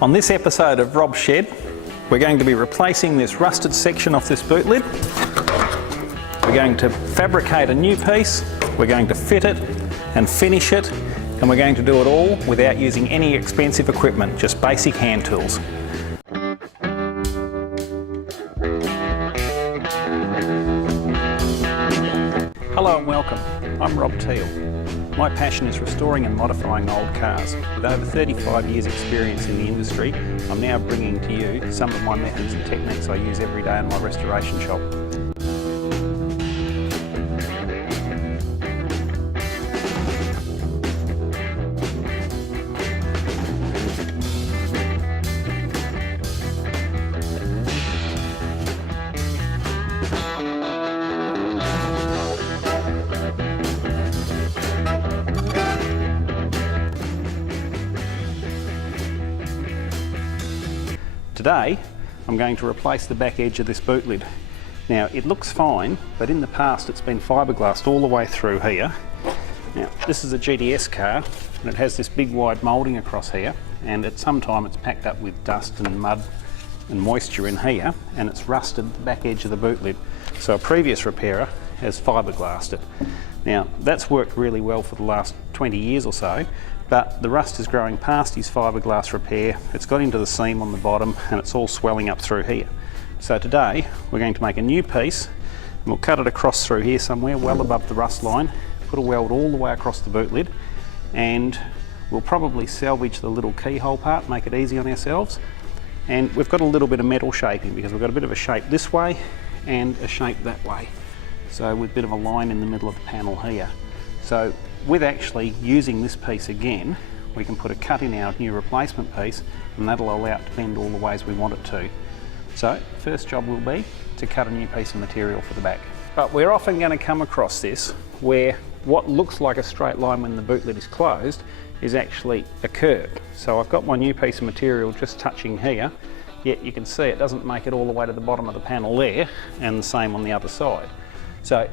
On this episode of Rob's Shed, we're going to be replacing this rusted section off this boot lid. We're going to fabricate a new piece, we're going to fit it and finish it, and we're going to do it all without using any expensive equipment, just basic hand tools. Hello and welcome, I'm Rob Teal. My passion is restoring and modifying old cars. With over 35 years experience in the industry, I'm now bringing to you some of my methods and techniques I use every day in my restoration shop. Today, I'm going to replace the back edge of this boot lid. Now, it looks fine, but in the past it's been fiberglassed all the way through here. Now, this is a GTS car, and it has this big wide moulding across here, and at some time it's packed up with dust and mud and moisture in here, and it's rusted the back edge of the boot lid. So a previous repairer has fiberglassed it. Now, that's worked really well for the last 20 years or so, but the rust is growing past his fiberglass repair. It's got into the seam on the bottom and it's all swelling up through here. So today we're going to make a new piece, and we'll cut it across through here somewhere well above the rust line, put a weld all the way across the boot lid, and we'll probably salvage the little keyhole part, make it easy on ourselves. And we've got a little bit of metal shaping because we've got a bit of a shape this way and a shape that way. So with a bit of a line in the middle of the panel here. So with actually using this piece again, we can put a cut in our new replacement piece, and that'll allow it to bend all the ways we want it to. So first job will be to cut a new piece of material for the back. But we're often going to come across this where what looks like a straight line when the boot lid is closed is actually a curve. So I've got my new piece of material just touching here, yet you can see it doesn't make it all the way to the bottom of the panel there, and the same on the other side. So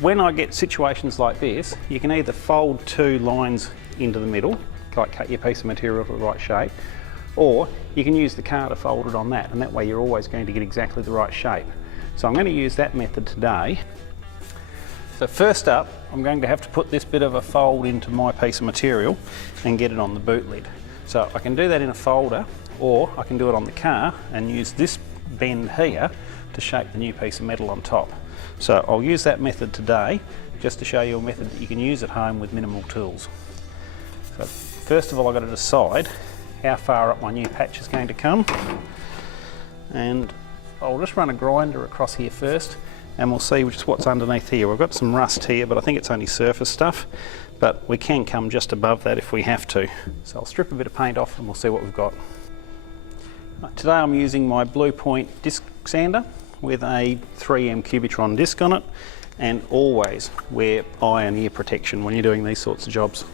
when I get situations like this, you can either fold two lines into the middle, like cut your piece of material to the right shape, or you can use the car to fold it on that, and that way you're always going to get exactly the right shape. So I'm going to use that method today. So first up, I'm going to have to put this bit of a fold into my piece of material and get it on the boot lid. So I can do that in a folder, or I can do it on the car and use this bend here to shape the new piece of metal on top. So I'll use that method today just to show you a method that you can use at home with minimal tools. So first of all, I've got to decide how far up my new patch is going to come, and I'll just run a grinder across here first and we'll see just what's underneath here. We've got some rust here, but I think it's only surface stuff, but we can come just above that if we have to. So I'll strip a bit of paint off and we'll see what we've got. Today I'm using my Blue Point disc sander with a 3M Cubitron disc on it, and always wear eye and ear protection when you're doing these sorts of jobs.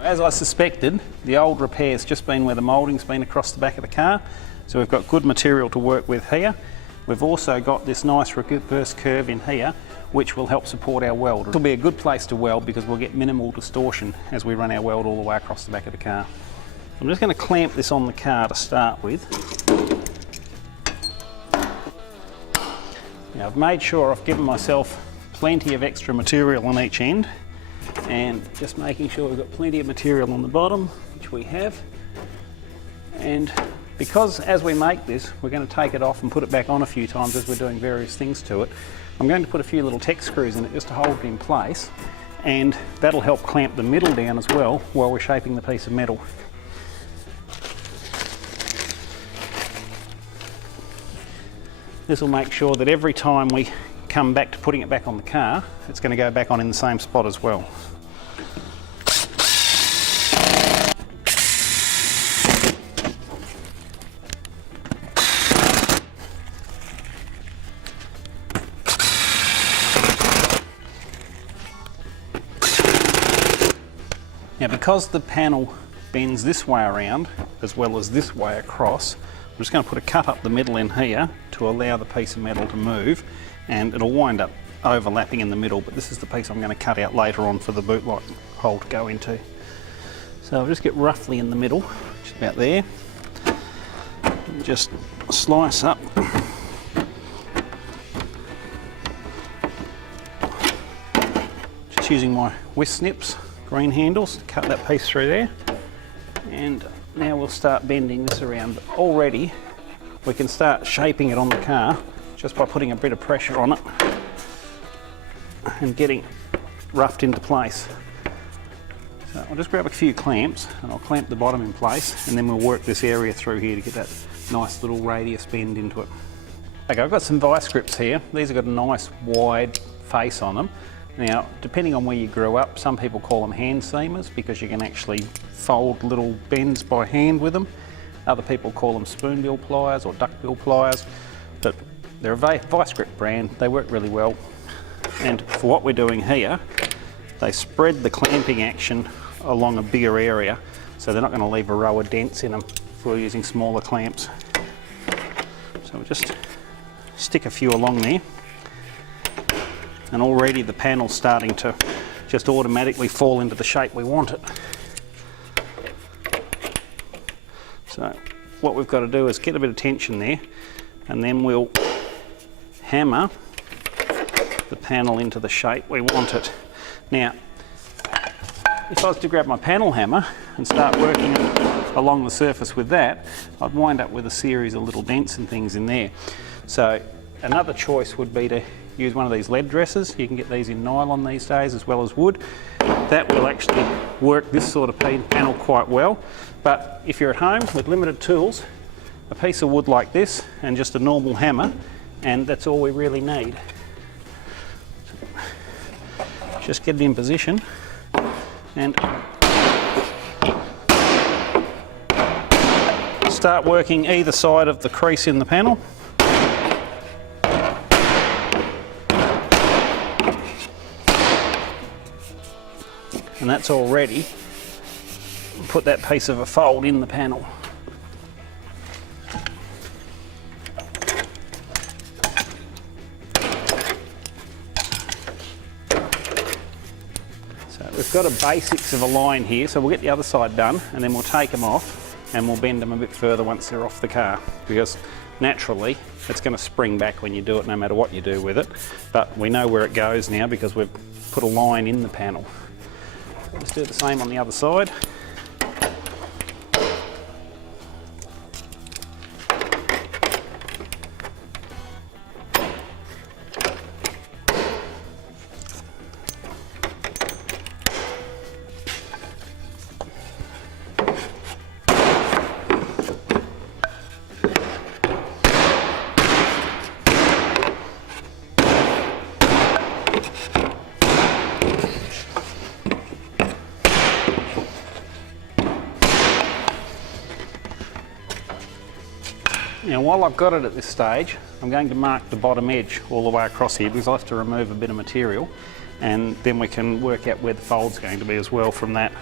As I suspected, the old repair's just been where the moulding's been across the back of the car, so we've got good material to work with here. We've also got this nice reverse curve in here, which will help support our weld. It'll be a good place to weld because we'll get minimal distortion as we run our weld all the way across the back of the car. I'm just going to clamp this on the car to start with. Now I've made sure I've given myself plenty of extra material on each end, and just making sure we've got plenty of material on the bottom, which we have. And because as we make this, we're going to take it off and put it back on a few times as we're doing various things to it, I'm going to put a few little Tech screws in it just to hold it in place, and that'll help clamp the middle down as well while we're shaping the piece of metal. This will make sure that every time we come back to putting it back on the car, it's going to go back on in the same spot as well. Now because the panel bends this way around as well as this way across, I'm just going to put a cut up the middle in here to allow the piece of metal to move, and it'll wind up overlapping in the middle, but this is the piece I'm going to cut out later on for the boot lock hole to go into. So I'll just get roughly in the middle, just about there, and just slice up. Just using my whisk snips, green handles, to cut that piece through there. And now we'll start bending this around. But already we can start shaping it on the car just by putting a bit of pressure on it and getting roughed into place. So I'll just grab a few clamps and I'll clamp the bottom in place, and then we'll work this area through here to get that nice little radius bend into it. Okay, I've got some vice grips here. These have got a nice wide face on them. Now, depending on where you grew up, some people call them hand seamers because you can actually fold little bends by hand with them. Other people call them spoonbill pliers or duckbill pliers, but they're a vice grip brand. They work really well. And for what we're doing here, they spread the clamping action along a bigger area, so they're not going to leave a row of dents in them if we're using smaller clamps. So we'll just stick a few along there. And already the panel's starting to just automatically fall into the shape we want it. So what we've got to do is get a bit of tension there, and then we'll hammer the panel into the shape we want it. Now, if I was to grab my panel hammer and start working it along the surface with that, I'd wind up with a series of little dents and things in there. So another choice would be to use one of these lead dressers. You can get these in nylon these days as well as wood. That will actually work this sort of panel quite well. But if you're at home with limited tools, a piece of wood like this and just a normal hammer, and that's all we really need. Just get it in position and start working either side of the crease in the panel. And that's all ready. Put that piece of a fold in the panel. So we've got a basics of a line here, so we'll get the other side done and then we'll take them off and we'll bend them a bit further once they're off the car, because naturally it's going to spring back when you do it no matter what you do with it. But we know where it goes now because we've put a line in the panel. Let's do the same on the other side. Now while I've got it at this stage, I'm going to mark the bottom edge all the way across here because I have to remove a bit of material, and then we can work out where the fold's going to be as well from that.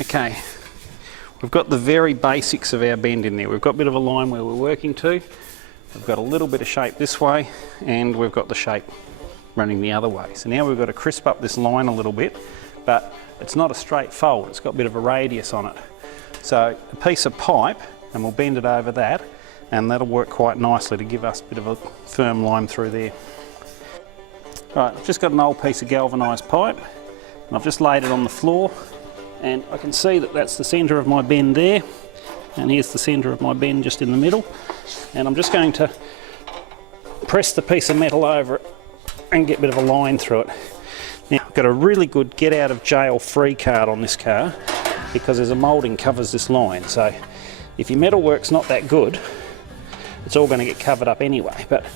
Okay, we've got the very basics of our bend in there. We've got a bit of a line where we're working to. We've got a little bit of shape this way, and we've got the shape running the other way. So now we've got to crisp up this line a little bit, but it's not a straight fold. It's got a bit of a radius on it. So a piece of pipe, and we'll bend it over that, and that'll work quite nicely to give us a bit of a firm line through there. Right, I've just got an old piece of galvanised pipe, and I've just laid it on the floor, and I can see that that's the centre of my bend there, and here's the centre of my bend just in the middle, and I'm just going to press the piece of metal over it and get a bit of a line through it. Now, I've got a really good get out of jail free card on this car because there's a moulding covers this line, so if your metalwork's not that good, it's all going to get covered up anyway, but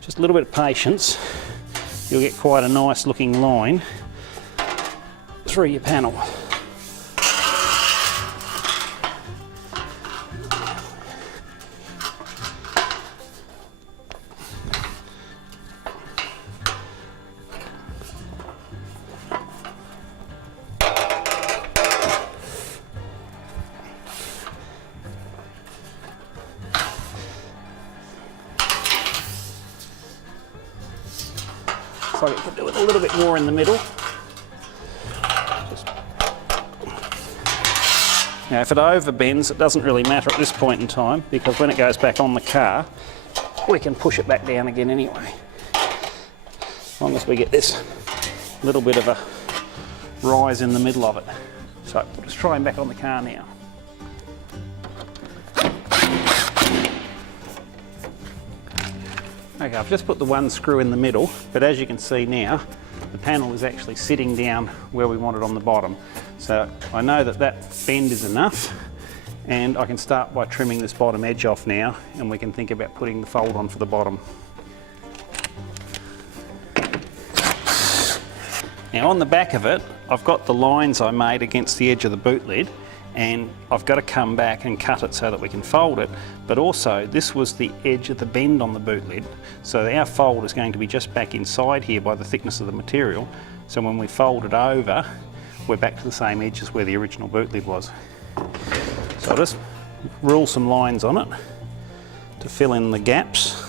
just a little bit of patience, you'll get quite a nice looking line through your panel. So I can do it a little bit more in the middle. Now if it overbends, it doesn't really matter at this point in time, because when it goes back on the car, we can push it back down again anyway. As long as we get this little bit of a rise in the middle of it. So we'll just try him back on the car now. Okay, I've just put the one screw in the middle, but as you can see now, the panel is actually sitting down where we want it on the bottom. So I know that that bend is enough, and I can start by trimming this bottom edge off now, and we can think about putting the fold on for the bottom. Now on the back of it, I've got the lines I made against the edge of the boot lid, and I've got to come back and cut it so that we can fold it, but also this was the edge of the bend on the boot lid, so our fold is going to be just back inside here by the thickness of the material, so when we fold it over, we're back to the same edge as where the original boot lid was. So I'll just rule some lines on it to fill in the gaps.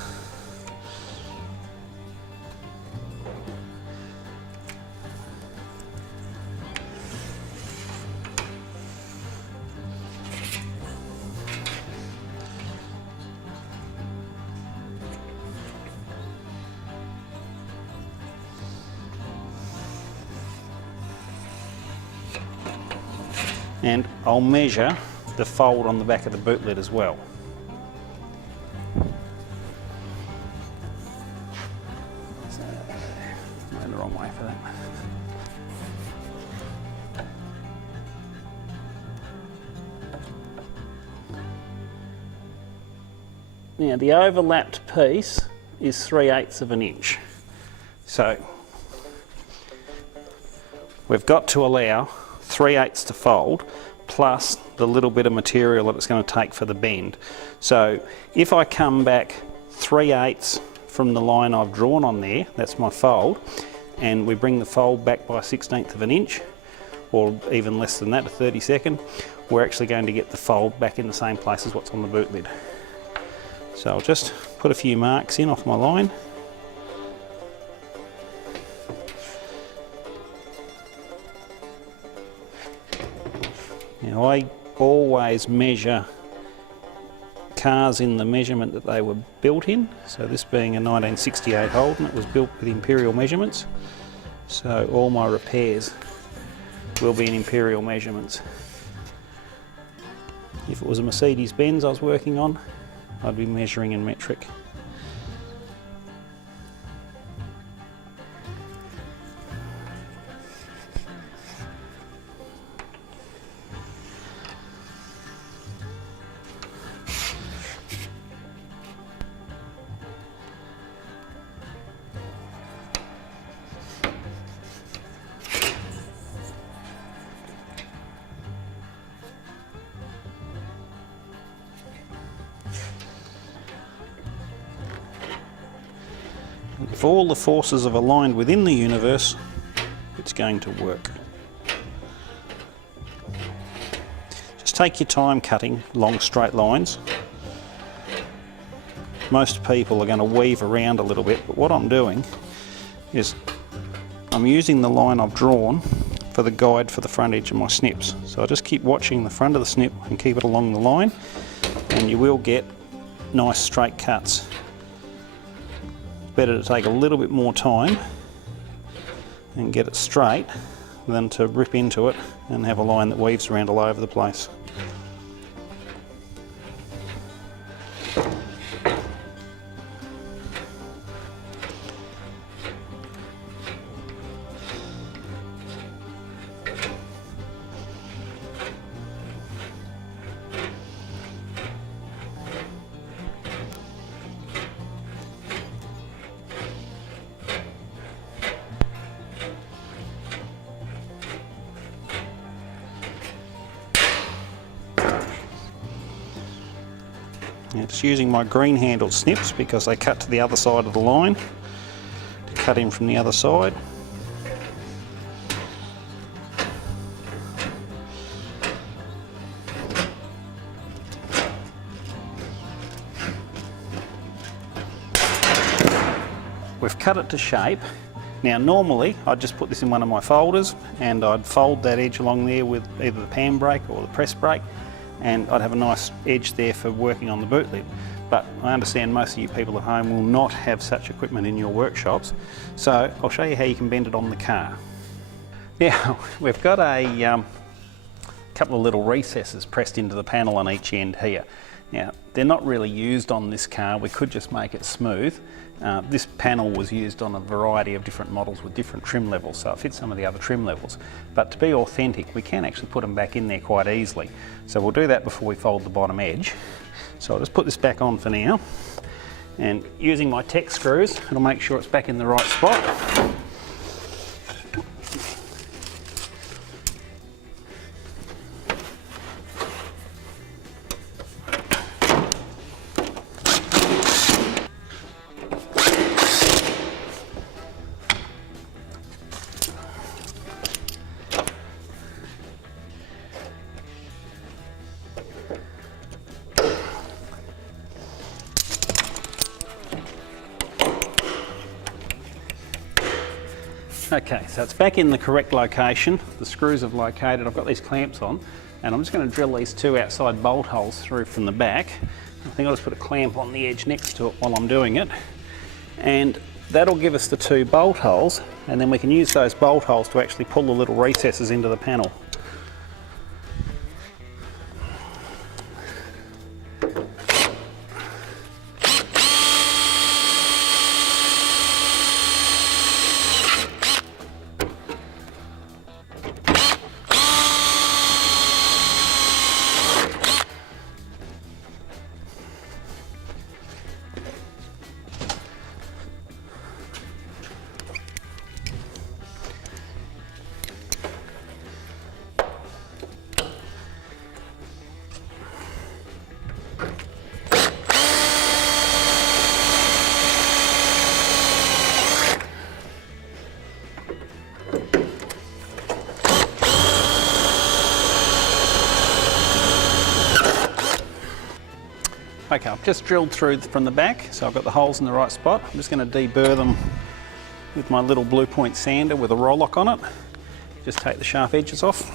And I'll measure the fold on the back of the boot lid as well. So, going the wrong way for that. Now the overlapped piece is 3/8 of an inch. So we've got to allow 3/8 to fold plus the little bit of material that it's going to take for the bend. So if I come back 3/8 from the line I've drawn on there, that's my fold, and we bring the fold back by 1/16 of an inch, or even less than that, a 32nd, we're actually going to get the fold back in the same place as what's on the boot lid. So I'll just put a few marks in off my line. Now I always measure cars in the measurement that they were built in. So this being a 1968 Holden, it was built with imperial measurements. So all my repairs will be in imperial measurements. If it was a Mercedes-Benz I was working on, I'd be measuring in metric. If all the forces have aligned within the universe, it's going to work. take your time cutting long straight lines. Most people are going to weave around a little bit, but what I'm doing is I'm using the line I've drawn for the guide for the front edge of my snips. So I just keep watching the front of the snip and keep it along the line, and you will get nice straight cuts. Better to take a little bit more time and get it straight than to rip into it and have a line that weaves around all over the place. Now just using my green handled snips because they cut to the other side of the line, to cut in from the other side. We've cut it to shape. Now normally I'd just put this in one of my folders and I'd fold that edge along there with either the pan brake or the press brake, and I'd have a nice edge there for working on the boot lid. But I understand most of you people at home will not have such equipment in your workshops, so I'll show you how you can bend it on the car. Now we've got a couple of little recesses pressed into the panel on each end here. Now they're not really used on this car, we could just make it smooth. This panel was used on a variety of different models with different trim levels, so it fits some of the other trim levels. But to be authentic, we can actually put them back in there quite easily. So we'll do that before we fold the bottom edge. So I'll just put this back on for now, and using my Tech screws, it'll make sure it's back in the right spot. Okay, so it's back in the correct location. The screws have located. I've got these clamps on, and I'm just going to drill these two outside bolt holes through from the back. I think I'll just put a clamp on the edge next to it while I'm doing it, and that'll give us the two bolt holes, and then we can use those bolt holes to actually pull the little recesses into the panel. Okay, I've just drilled through from the back, so I've got the holes in the right spot. I'm just going to deburr them with my little Blue Point sander with a roll-lock on it. Just take the sharp edges off.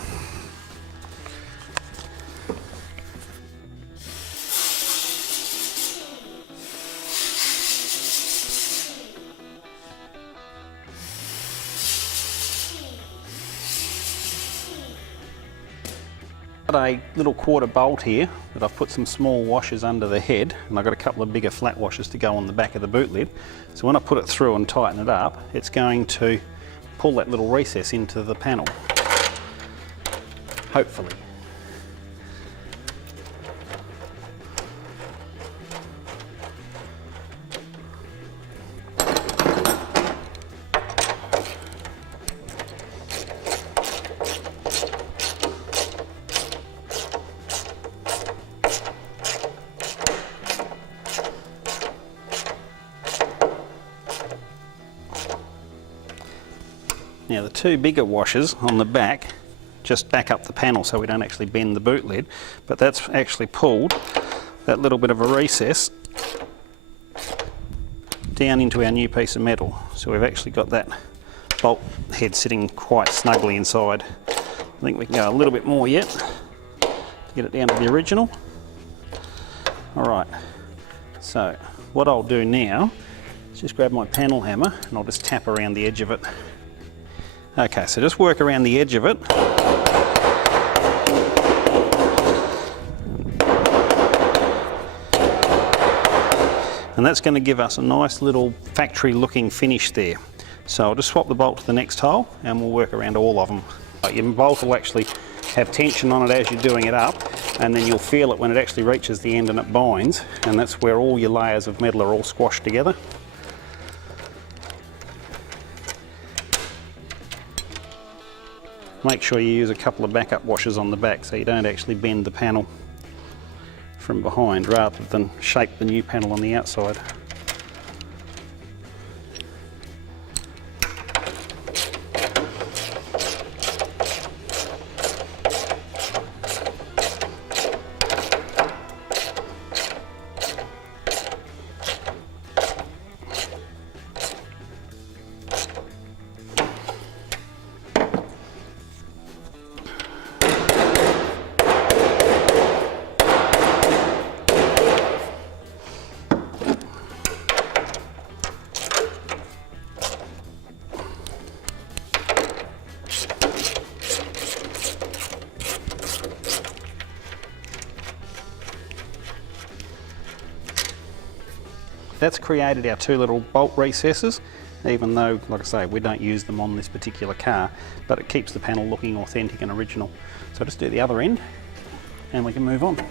A little quarter bolt here that I've put some small washers under the head, and I've got a couple of bigger flat washers to go on the back of the boot lid. So when I put it through and tighten it up, it's going to pull that little recess into the panel, hopefully. Now the two bigger washers on the back just back up the panel so we don't actually bend the boot lid, but that's actually pulled that little bit of a recess down into our new piece of metal. So we've actually got that bolt head sitting quite snugly inside. I think we can go a little bit more yet to get it down to the original. Alright, so what I'll do now is just grab my panel hammer and I'll just tap around the edge of it. Okay, so just work around the edge of it. And that's going to give us a nice little factory looking finish there. So I'll just swap the bolt to the next hole and we'll work around all of them. Your bolt will actually have tension on it as you're doing it up, and then you'll feel it when it actually reaches the end and it binds, and that's where all your layers of metal are all squashed together. Make sure you use a couple of backup washers on the back so you don't actually bend the panel from behind rather than shape the new panel on the outside. That's created our two little bolt recesses, even though, like I say, we don't use them on this particular car, but it keeps the panel looking authentic and original. So just do the other end and we can move on.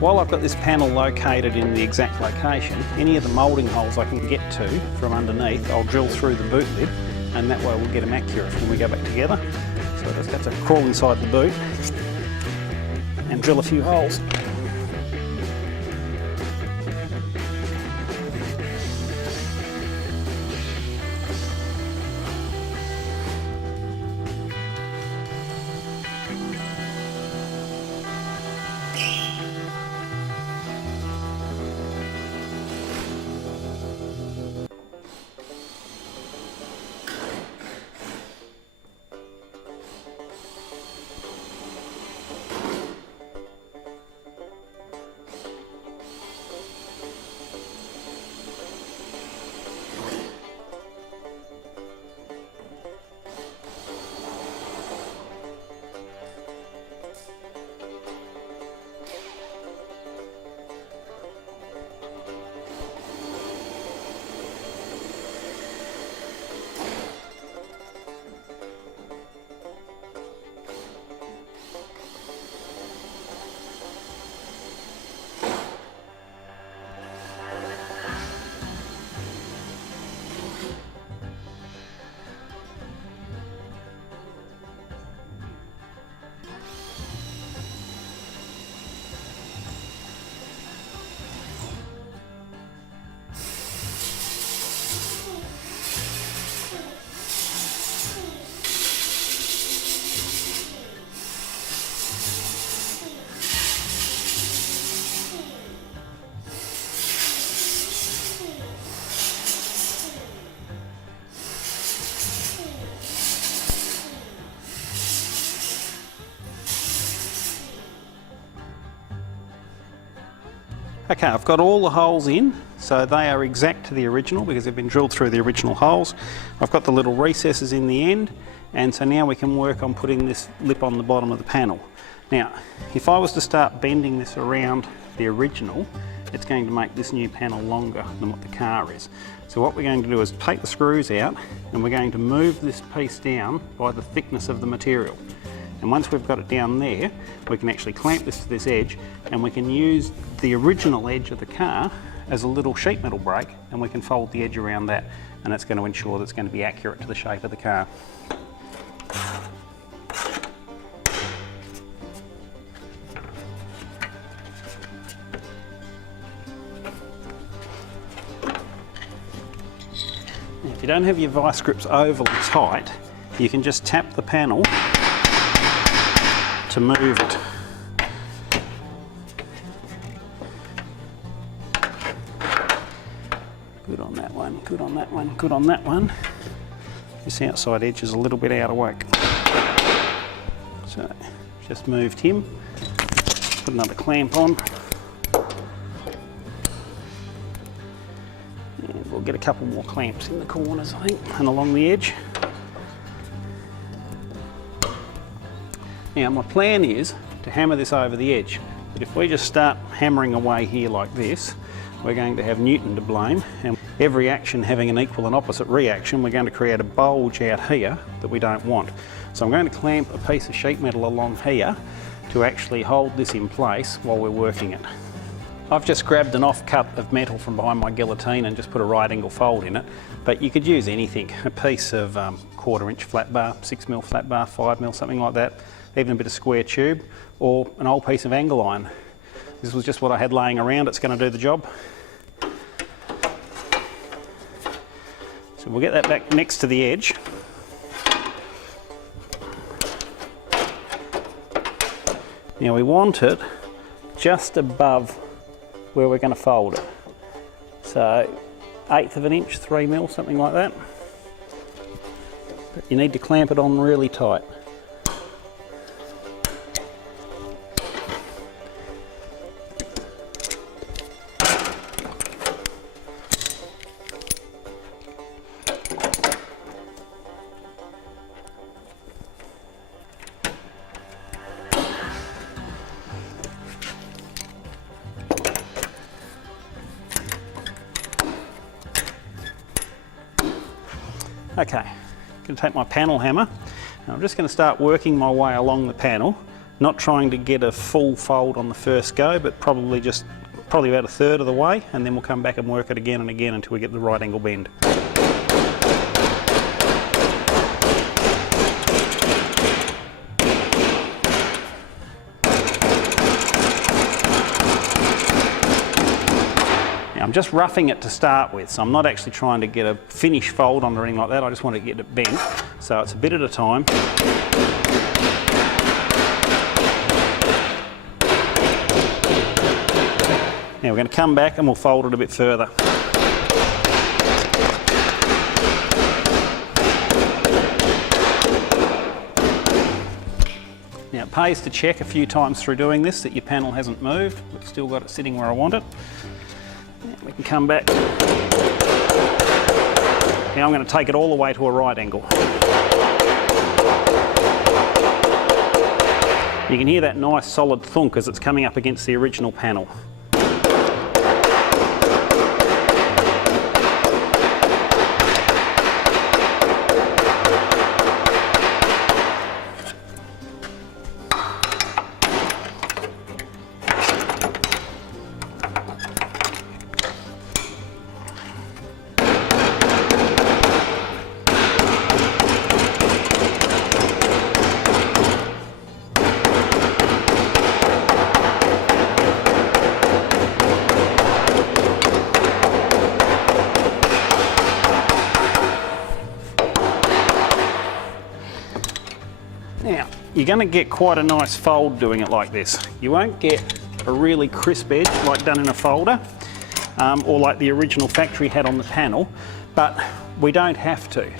While I've got this panel located in the exact location, any of the moulding holes I can get to from underneath, I'll drill through the boot lid, and that way we'll get them accurate when we go back together. So I just have to crawl inside the boot and drill a few holes. Okay, I've got all the holes in, so they are exact to the original because they've been drilled through the original holes. I've got the little recesses in the end, and so now we can work on putting this lip on the bottom of the panel. Now, if I was to start bending this around the original, it's going to make this new panel longer than what the car is. So what we're going to do is take the screws out and we're going to move this piece down by the thickness of the material. And once we've got it down there, we can actually clamp this to this edge and we can use the original edge of the car as a little sheet metal brake, and we can fold the edge around that, and it's going to ensure that it's going to be accurate to the shape of the car. If you don't have your vice grips overly tight, you can just tap the panel to move it. Good on that one, good on that one, good on that one. This outside edge is a little bit out of whack. So, just moved him, put another clamp on. And we'll get a couple more clamps in the corners, I think, and along the edge. Now, my plan is to hammer this over the edge, but if we just start hammering away here like this, we're going to have Newton to blame, and every action having an equal and opposite reaction, we're going to create a bulge out here that we don't want. So I'm going to clamp a piece of sheet metal along here to actually hold this in place while we're working it. I've just grabbed an offcut of metal from behind my guillotine and just put a right angle fold in it, but you could use anything, a piece of 1/4 inch flat bar, 6mm flat bar, 5mm, something like that, even a bit of square tube, or an old piece of angle iron. This was just what I had laying around, it's going to do the job. So we'll get that back next to the edge. Now we want it just above where we're going to fold it. So 1/8 of an inch, 3mm, something like that. But you need to clamp it on really tight. Okay, I'm going to take my panel hammer and I'm just going to start working my way along the panel, not trying to get a full fold on the first go, but probably about 1/3 of the way, and then we'll come back and work it again and again until we get the right angle bend. I'm just roughing it to start with, so I'm not actually trying to get a finish fold on or anything like that. I just want to get it bent, so it's a bit at a time. Now we're going to come back and we'll fold it a bit further. Now it pays to check a few times through doing this that your panel hasn't moved. We've still got it sitting where I want it. We can come back. Now I'm going to take it all the way to a right angle. You can hear that nice solid thunk as it's coming up against the original panel. Now, you're going to get quite a nice fold doing it like this. You won't get a really crisp edge like done in a folder, or like the original factory had on the panel, but we don't have to.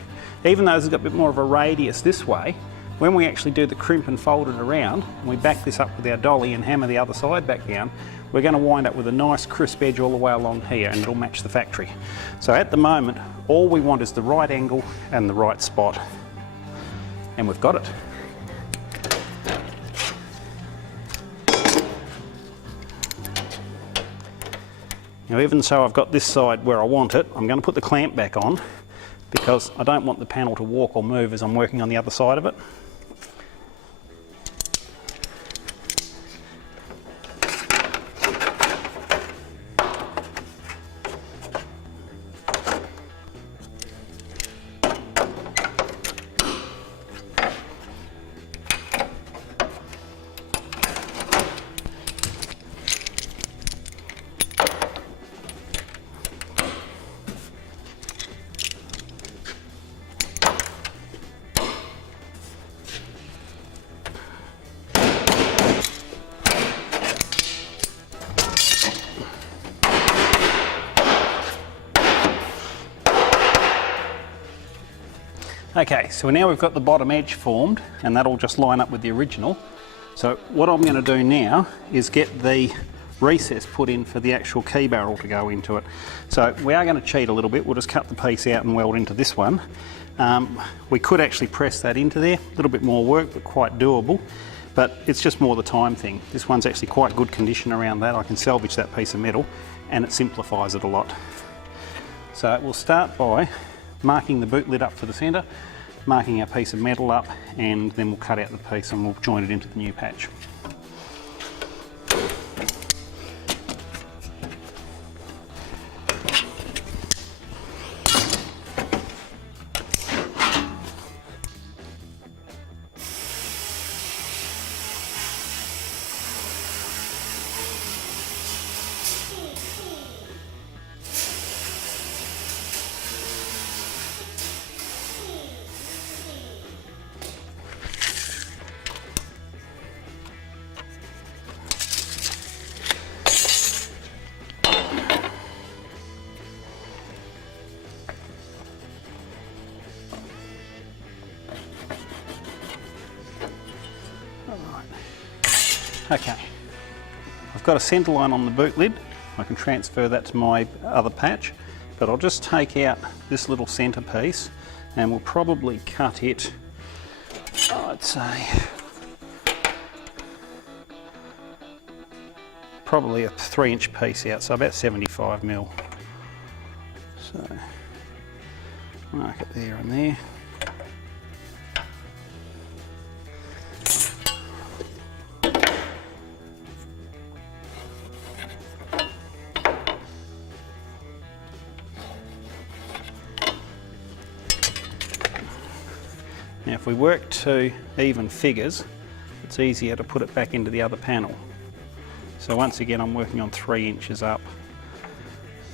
Even though it's got a bit more of a radius this way, when we actually do the crimp and fold it around, and we back this up with our dolly and hammer the other side back down, we're going to wind up with a nice crisp edge all the way along here, and it'll match the factory. So at the moment, all we want is the right angle and the right spot, and we've got it. Now even so I've got this side where I want it, I'm going to put the clamp back on because I don't want the panel to walk or move as I'm working on the other side of it. Okay, so now we've got the bottom edge formed and that'll just line up with the original. So what I'm going to do now is get the recess put in for the actual key barrel to go into it. So we are going to cheat a little bit, we'll just cut the piece out and weld into this one. We could actually press that into there, a little bit more work but quite doable, but it's just more the time thing. This one's actually quite good condition around that, I can salvage that piece of metal and it simplifies it a lot. So we'll start by marking the boot lid up for the centre, marking our piece of metal up, and then we'll cut out the piece and we'll join it into the new patch. Okay, I've got a centre line on the boot lid. I can transfer that to my other patch, but I'll just take out this little centre piece and we'll probably cut it, I'd say, probably a 3-inch piece out, so about 75mm. So, mark it there and there. Now if we work to even figures, it's easier to put it back into the other panel. So once again I'm working on 3 inches up,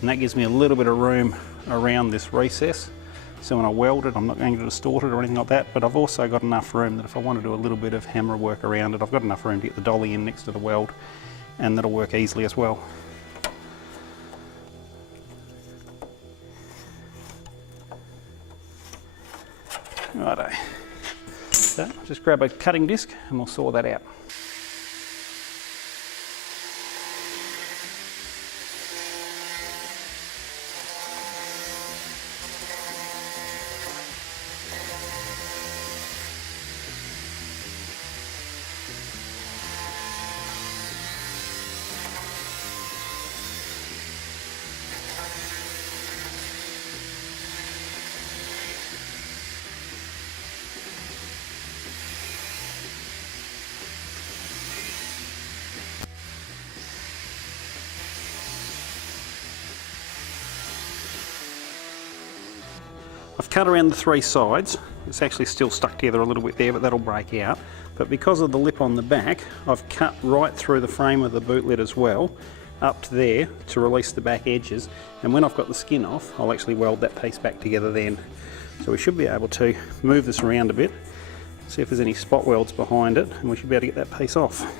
and that gives me a little bit of room around this recess, so when I weld it I'm not going to distort it or anything like that, but I've also got enough room that if I want to do a little bit of hammer work around it, I've got enough room to get the dolly in next to the weld, and that'll work easily as well. Righto. So just grab a cutting disc and we'll saw that out. I've cut around the 3 sides. It's actually still stuck together a little bit there, but that'll break out. But because of the lip on the back, I've cut right through the frame of the boot lid as well, up to there to release the back edges. And when I've got the skin off, I'll actually weld that piece back together then. So we should be able to move this around a bit, see if there's any spot welds behind it, and we should be able to get that piece off.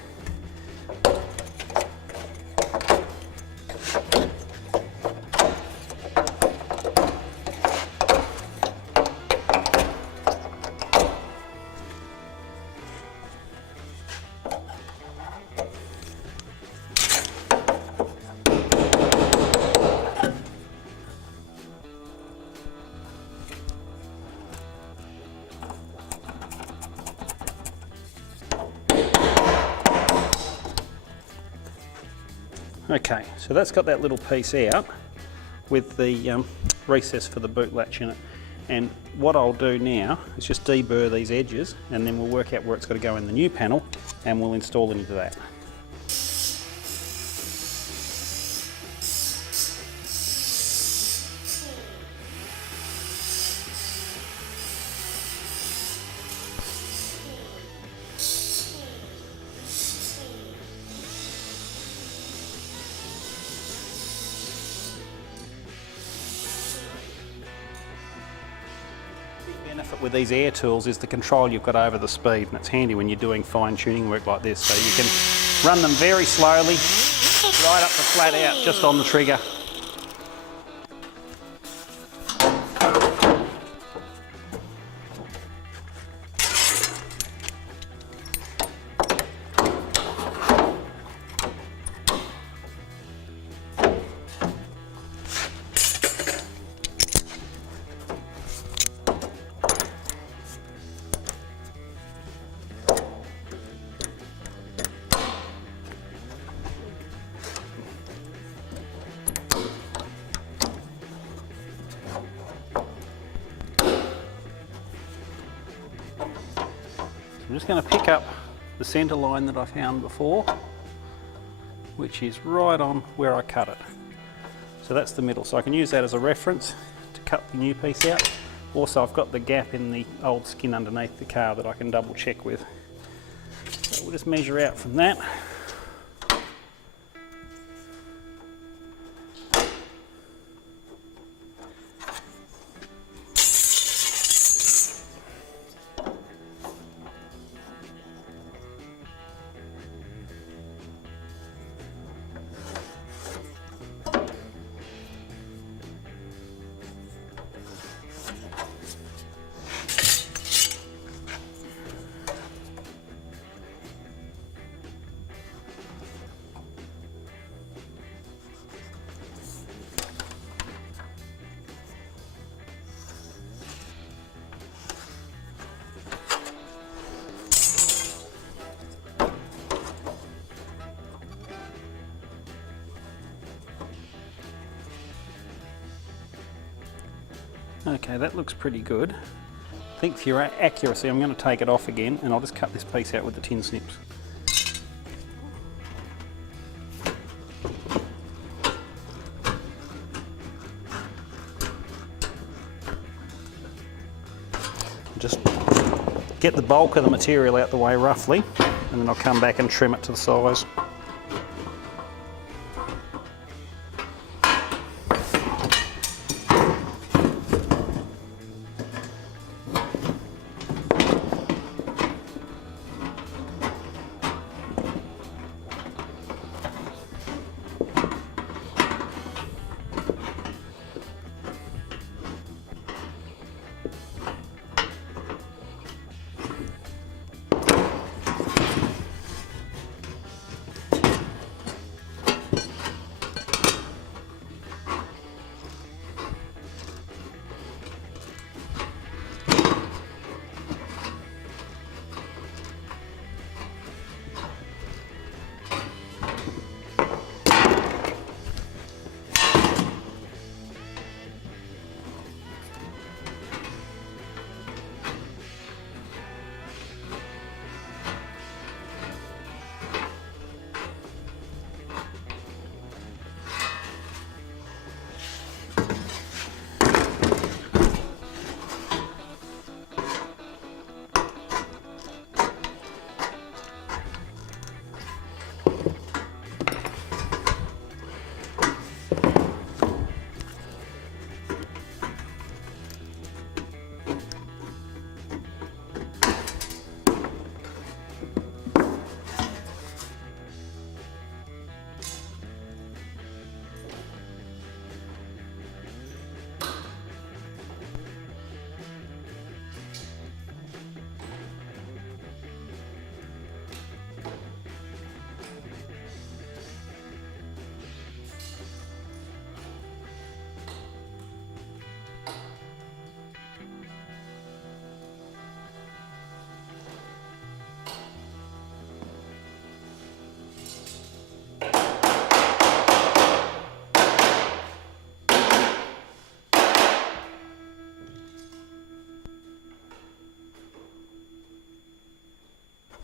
So that's got that little piece out with the recess for the boot latch in it. And what I'll do now is just deburr these edges, and then we'll work out where it's got to go in the new panel, and we'll install it into that. The benefit with these air tools is the control you've got over the speed, and it's handy when you're doing fine tuning work like this, so you can run them very slowly right up to flat out just on the trigger. I'm just going to pick up the centre line that I found before, which is right on where I cut it. So that's the middle, so I can use that as a reference to cut the new piece out. Also, I've got the gap in the old skin underneath the car that I can double check with. So we'll just measure out from that. Okay, that looks pretty good. I think for your accuracy, I'm going to take it off again, and I'll just cut this piece out with the tin snips. Just get the bulk of the material out the way roughly, and then I'll come back and trim it to the size.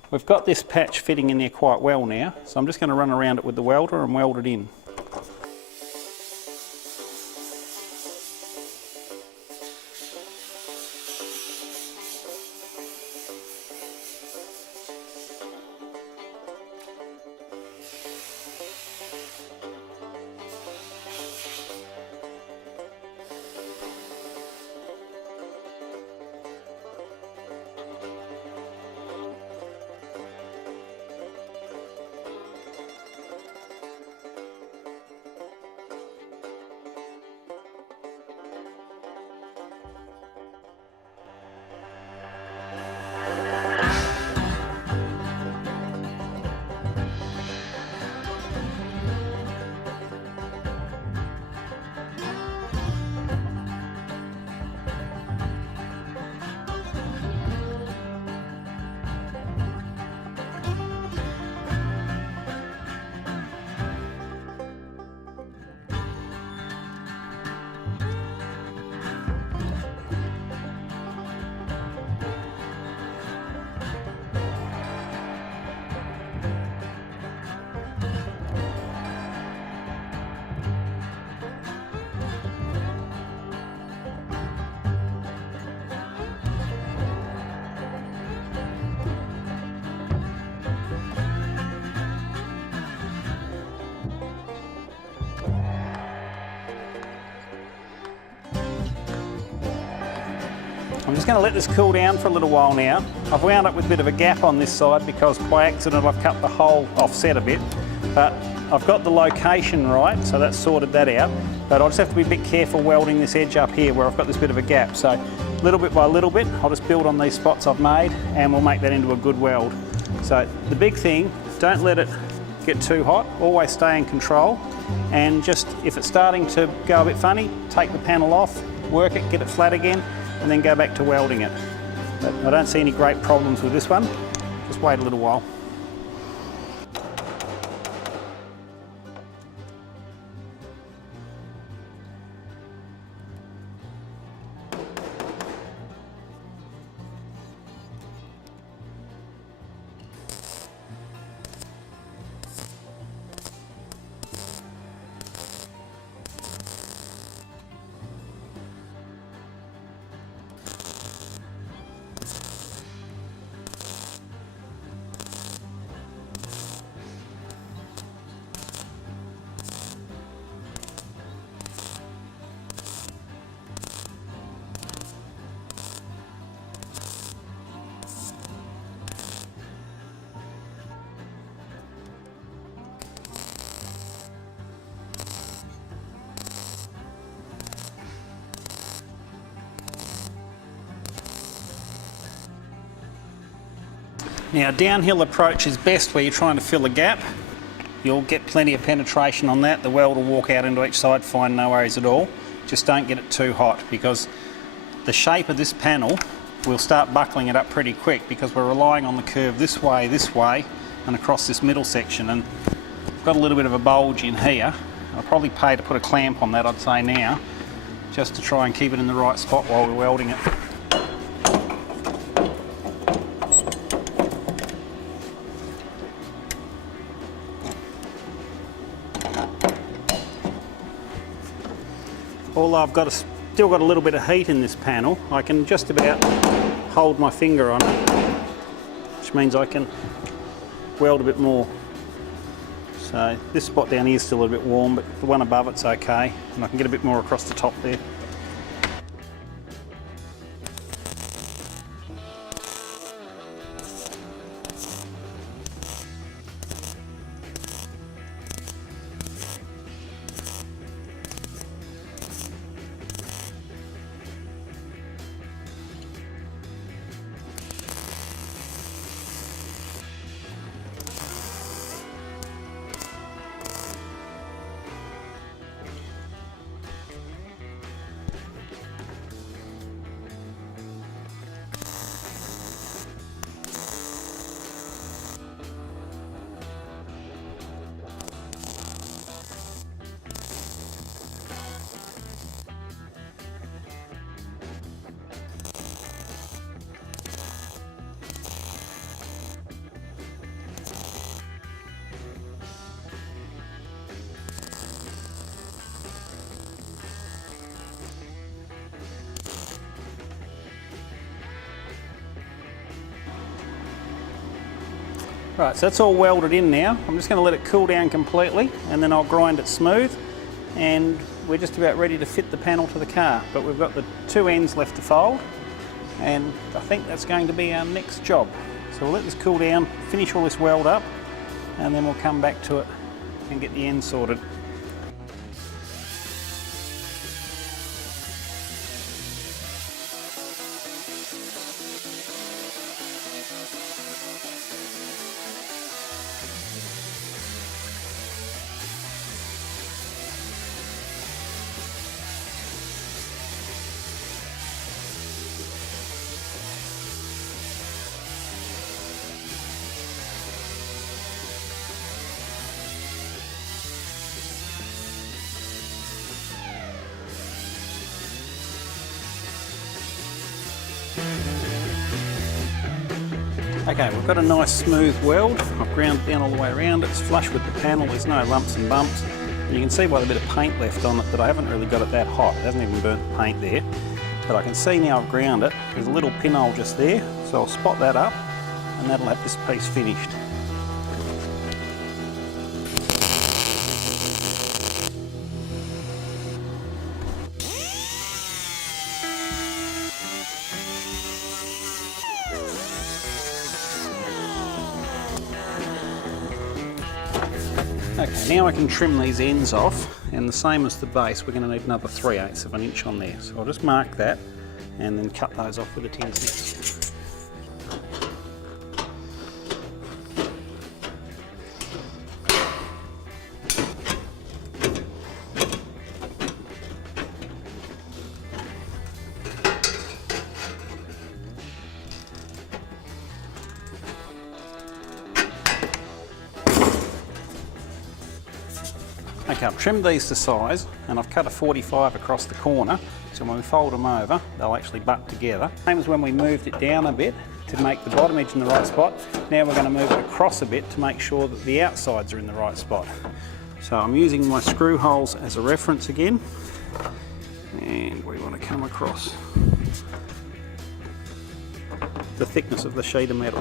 We've got this patch fitting in there quite well now, so I'm just going to run around it with the welder and weld it in. I'm just going to let this cool down for a little while now. I've wound up with a bit of a gap on this side because by accident I've cut the hole offset a bit, but I've got the location right, so that's sorted that out. But I'll just have to be a bit careful welding this edge up here where I've got this bit of a gap. So little bit by little bit, I'll just build on these spots I've made and we'll make that into a good weld. So the big thing, don't let it get too hot, always stay in control, and just if it's starting to go a bit funny, take the panel off, work it, get it flat again, and then go back to welding it. But I don't see any great problems with this one. Just wait a little while. Now, downhill approach is best where you're trying to fill a gap. You'll get plenty of penetration on that. The weld will walk out into each side fine, no worries at all. Just don't get it too hot because the shape of this panel will start buckling it up pretty quick because we're relying on the curve this way, and across this middle section. And I've got a little bit of a bulge in here. I'll probably pay to put a clamp on that, I'd say now, just to try and keep it in the right spot while we're welding it. Although I've still got a little bit of heat in this panel, I can just about hold my finger on it, which means I can weld a bit more. So this spot down here is still a bit warm, but the one above it's okay, and I can get a bit more across the top there. Right, so that's all welded in now. I'm just going to let it cool down completely and then I'll grind it smooth, and we're just about ready to fit the panel to the car. But we've got the two ends left to fold, and I think that's going to be our next job. So we'll let this cool down, finish all this weld up, and then we'll come back to it and get the ends sorted. Okay, we've got a nice smooth weld. I've ground it down all the way around. It's flush with the panel, there's no lumps and bumps. And you can see by the bit of paint left on it that I haven't really got it that hot. It hasn't even burnt the paint there. But I can see now I've ground it. There's a little pinhole just there, so I'll spot that up and that'll have this piece finished. Okay, now I can trim these ends off, and the same as the base, we're going to need another 3/8 of an inch on there. So I'll just mark that and then cut those off with a tin snips. Okay, I've trimmed these to size and I've cut a 45 across the corner, so when we fold them over they'll actually butt together. Same as when we moved it down a bit to make the bottom edge in the right spot. Now we're going to move it across a bit to make sure that the outsides are in the right spot. So I'm using my screw holes as a reference again, and we want to come across the thickness of the sheet of metal,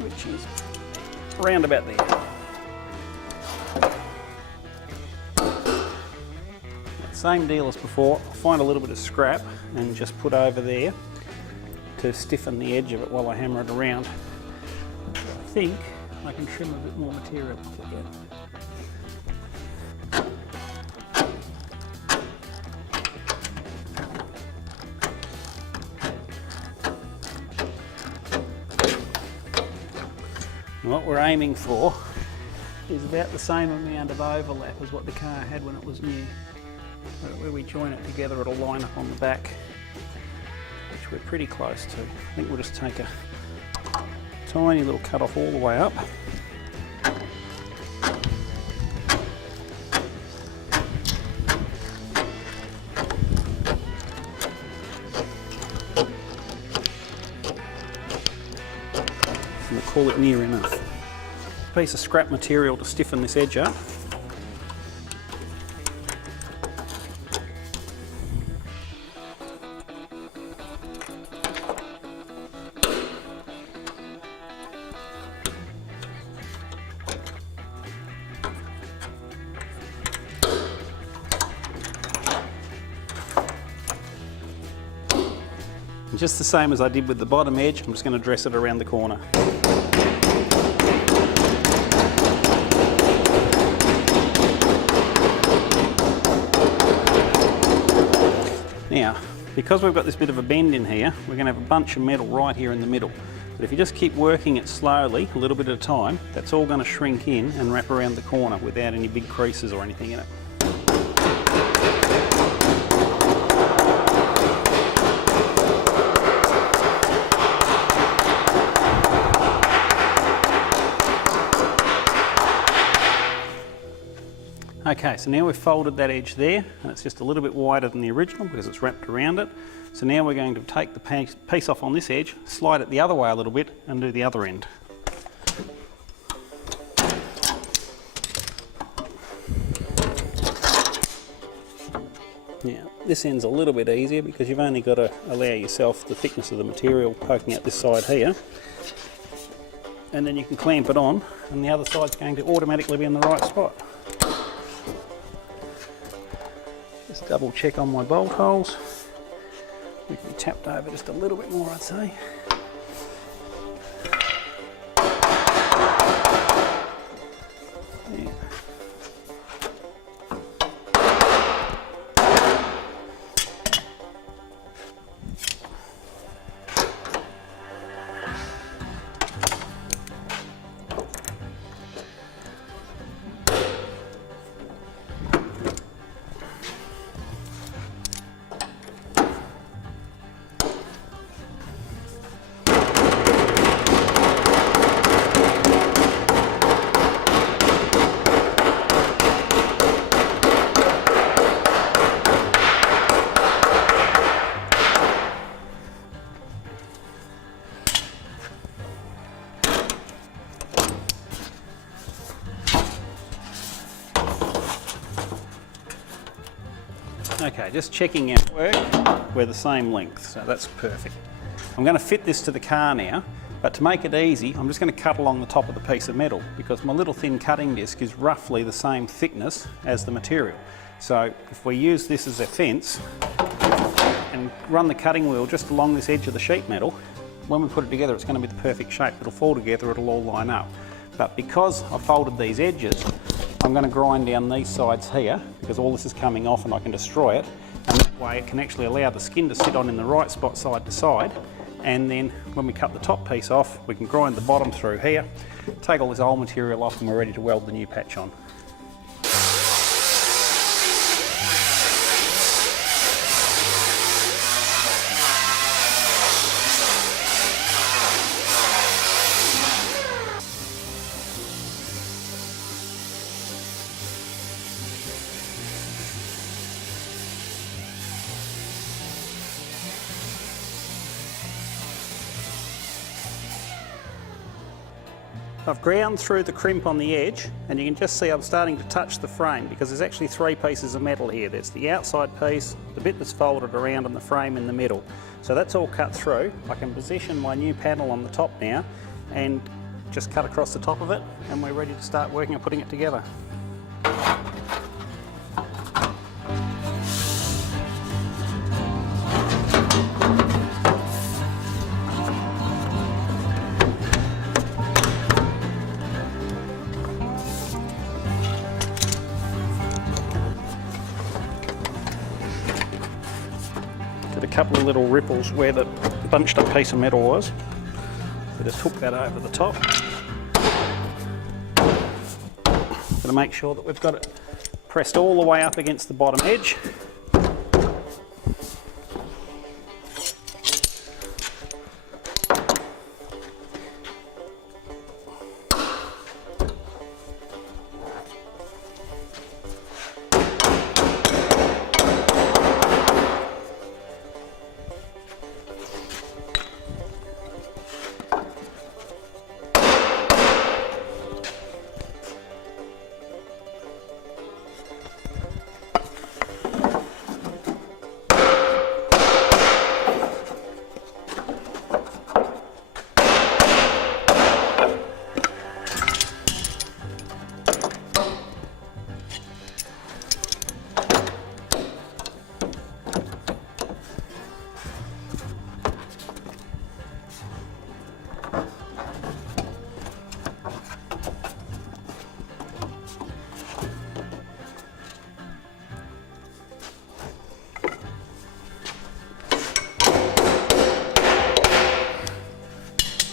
which is around about there. Same deal as before, I'll find a little bit of scrap and just put over there to stiffen the edge of it while I hammer it around. I think I can trim a bit more material off it yet. What we're aiming for is about the same amount of overlap as what the car had when it was new. Where we join it together, it'll line up on the back, which we're pretty close to. I think we'll just take a tiny little cut off all the way up. And we'll call it near enough. A piece of scrap material to stiffen this edge up. Just the same as I did with the bottom edge, I'm just going to dress it around the corner. Now, because we've got this bit of a bend in here, we're going to have a bunch of metal right here in the middle. But if you just keep working it slowly, a little bit at a time, that's all going to shrink in and wrap around the corner without any big creases or anything in it. Okay, so now we've folded that edge there, and it's just a little bit wider than the original because it's wrapped around it. So now we're going to take the piece off on this edge, slide it the other way a little bit, and do the other end. Now, this end's a little bit easier because you've only got to allow yourself the thickness of the material poking out this side here. and then you can clamp it on, and the other side's going to automatically be in the right spot. Just double check on my bolt holes. We can be tapped over just a little bit more, I'd say. Yeah. Okay, just checking our work, we're the same length, so that's perfect. I'm going to fit this to the car now, but to make it easy, I'm just going to cut along the top of the piece of metal because my little thin cutting disc is roughly the same thickness as the material. So if we use this as a fence and run the cutting wheel just along this edge of the sheet metal, when we put it together it's going to be the perfect shape. It'll fall together, it'll all line up. But because I've folded these edges, I'm going to grind down these sides here because all this is coming off and I can destroy it, and that way it can actually allow the skin to sit on in the right spot side to side, and then when we cut the top piece off we can grind the bottom through here, take all this old material off, and we're ready to weld the new patch on. I've ground through the crimp on the edge, and you can just see I'm starting to touch the frame because there's actually three pieces of metal here. There's the outside piece, the bit that's folded around, and the frame in the middle. So that's all cut through. I can position my new panel on the top now and just cut across the top of it, and we're ready to start working on putting it together. A couple of little ripples where the bunched up piece of metal was, so just hook that over the top. Got to make sure that we've got it pressed all the way up against the bottom edge.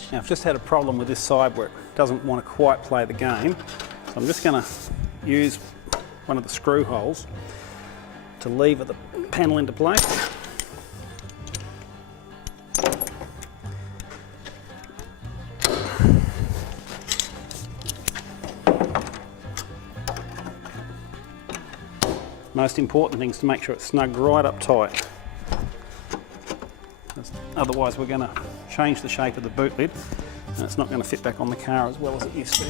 Now I've just had a problem with this side where it doesn't want to quite play the game, so I'm just going to use one of the screw holes to lever the panel into place. Most important thing is to make sure it's snug right up tight. Otherwise we're going to change the shape of the boot lid and it's not going to fit back on the car as well as it used to.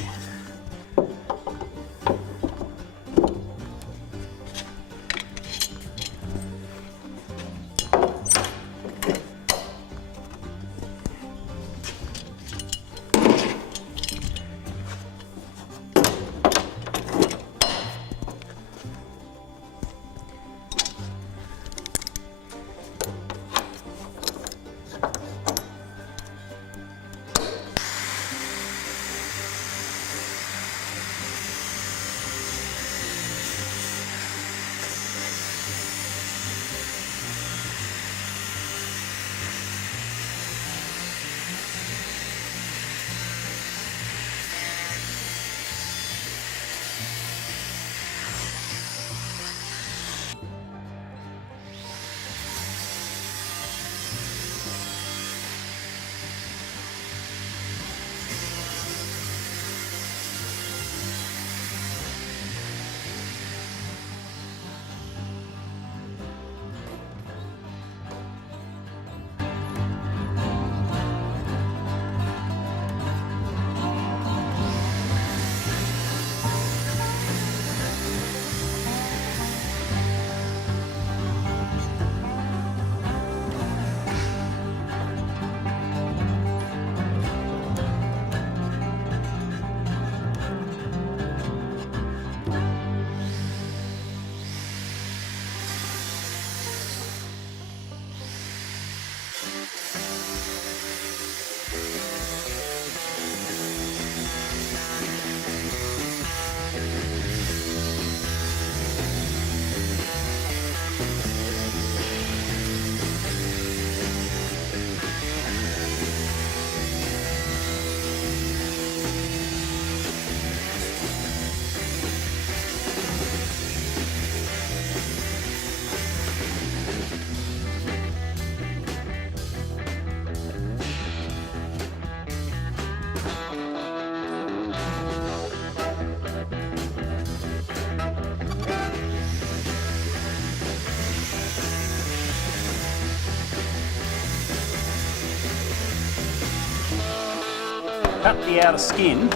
cut the outer skin,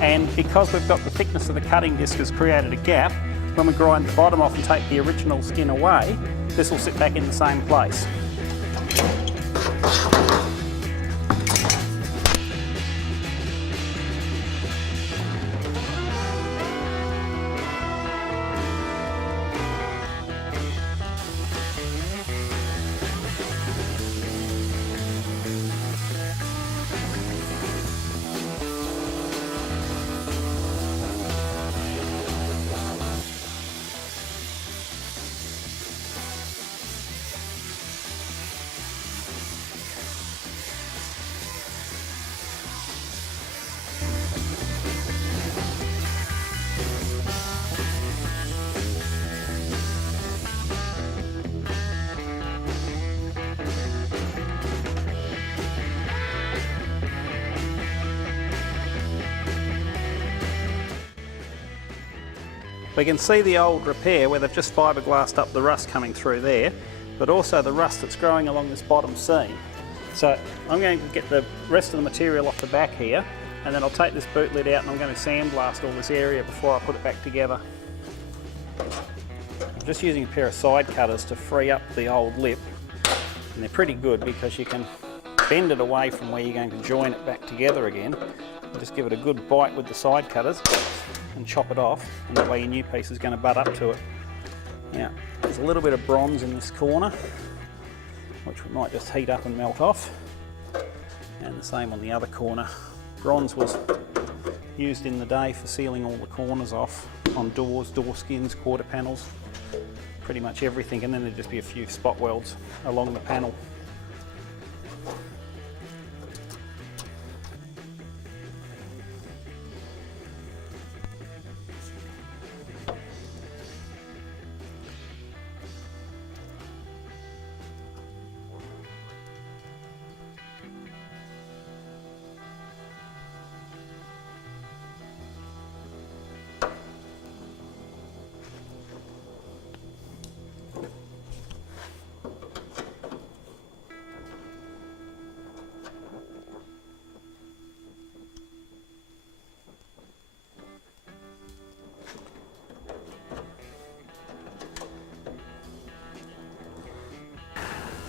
and because we've got the thickness of the cutting disc has created a gap, when we grind the bottom off and take the original skin away, this will sit back in the same place. We can see the old repair where they've just fiberglassed up the rust coming through there, but also the rust that's growing along this bottom seam. So I'm going to get the rest of the material off the back here, and then I'll take this boot lid out and I'm going to sandblast all this area before I put it back together. I'm just using a pair of side cutters to free up the old lip, and they're pretty good because you can bend it away from where you're going to join it back together again, and just give it a good bite with the side cutters and chop it off, and that way your new piece is going to butt up to it. Now, there's a little bit of bronze in this corner, which we might just heat up and melt off, and the same on the other corner. Bronze was used in the day for sealing all the corners off on doors, door skins, quarter panels, pretty much everything, and then there'd just be a few spot welds along the panel.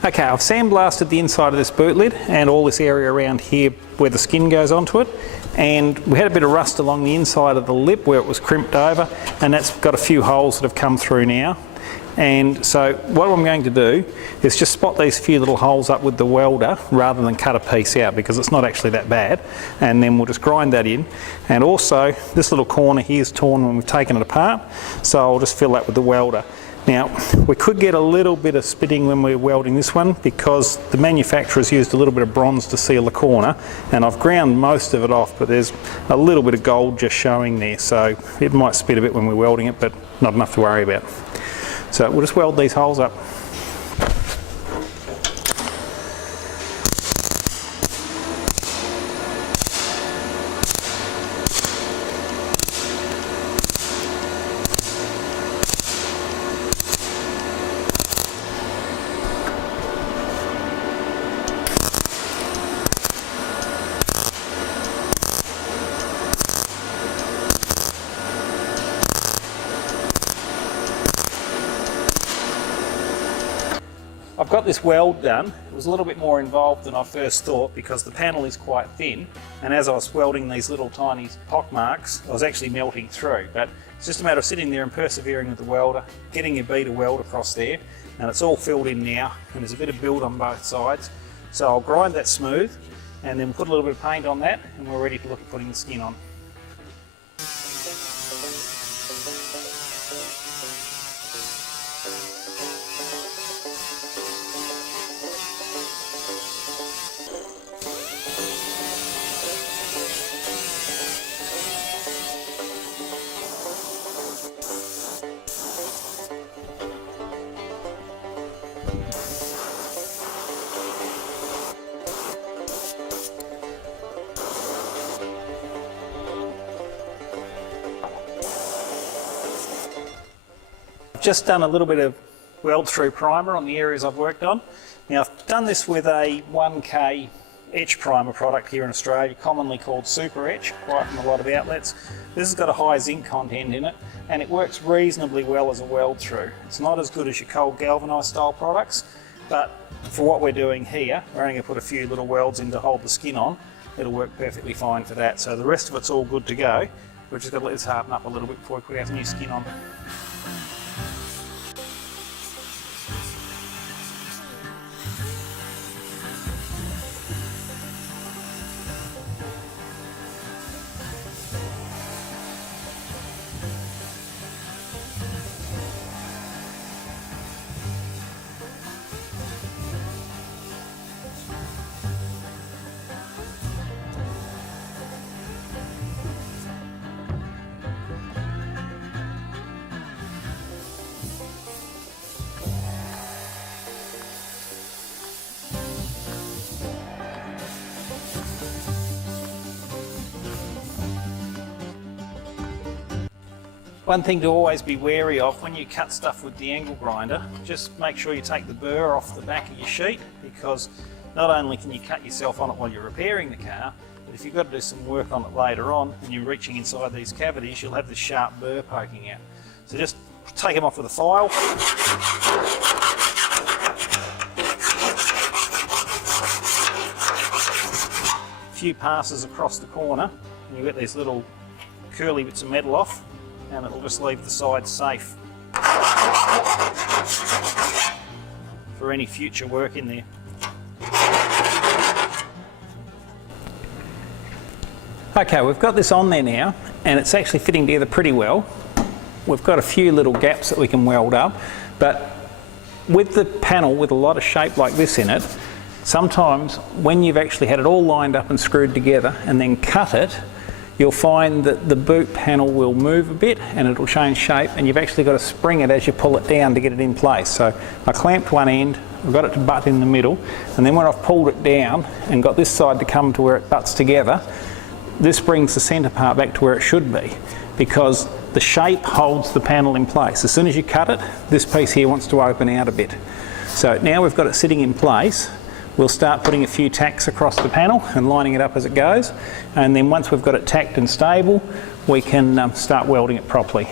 Okay, I've sandblasted the inside of this boot lid and all this area around here where the skin goes onto it, and we had a bit of rust along the inside of the lip where it was crimped over, and that's got a few holes that have come through now. And so what I'm going to do is just spot these few little holes up with the welder rather than cut a piece out, because it's not actually that bad, and then we'll just grind that in. And also this little corner here is torn when we've taken it apart, so I'll just fill that with the welder. Now, we could get a little bit of spitting when we're welding this one because the manufacturer's used a little bit of bronze to seal the corner, and I've ground most of it off, but there's a little bit of gold just showing there, so it might spit a bit when we're welding it, but not enough to worry about. So we'll just weld these holes up. I've got this weld done. It was a little bit more involved than I first thought because the panel is quite thin, and as I was welding these little tiny pock marks, I was actually melting through. But it's just a matter of sitting there and persevering with the welder, getting your bead of weld across there, and it's all filled in now, and there's a bit of build on both sides. So I'll grind that smooth, and then put a little bit of paint on that, and we're ready to look at putting the skin on. Just done a little bit of weld through primer on the areas I've worked on. Now I've done this with a 1K etch primer product here in Australia, commonly called Super Etch, quite from a lot of outlets. This has got a high zinc content in it, and it works reasonably well as a weld through. It's not as good as your cold galvanised style products, but for what we're doing here, we're only going to put a few little welds in to hold the skin on. It'll work perfectly fine for that. So the rest of it's all good to go. We've just got to let this harden up a little bit before we put our new skin on. One thing to always be wary of when you cut stuff with the angle grinder, just make sure you take the burr off the back of your sheet, because not only can you cut yourself on it while you're repairing the car, but if you've got to do some work on it later on and you're reaching inside these cavities, you'll have this sharp burr poking out. So just take them off with a file. A few passes across the corner and you get these little curly bits of metal off, and it'll just leave the sides safe for any future work in there. Okay, we've got this on there now, and it's actually fitting together pretty well. We've got a few little gaps that we can weld up, but with the panel with a lot of shape like this in it, sometimes when you've actually had it all lined up and screwed together and then cut it, you'll find that the boot panel will move a bit and it'll change shape, and you've actually got to spring it as you pull it down to get it in place. So I clamped one end, I've got it to butt in the middle, and then when I've pulled it down and got this side to come to where it butts together, this brings the centre part back to where it should be, because the shape holds the panel in place. As soon as you cut it, this piece here wants to open out a bit. So now we've got it sitting in place, we'll start putting a few tacks across the panel and lining it up as it goes, and then once we've got it tacked and stable, we can start welding it properly.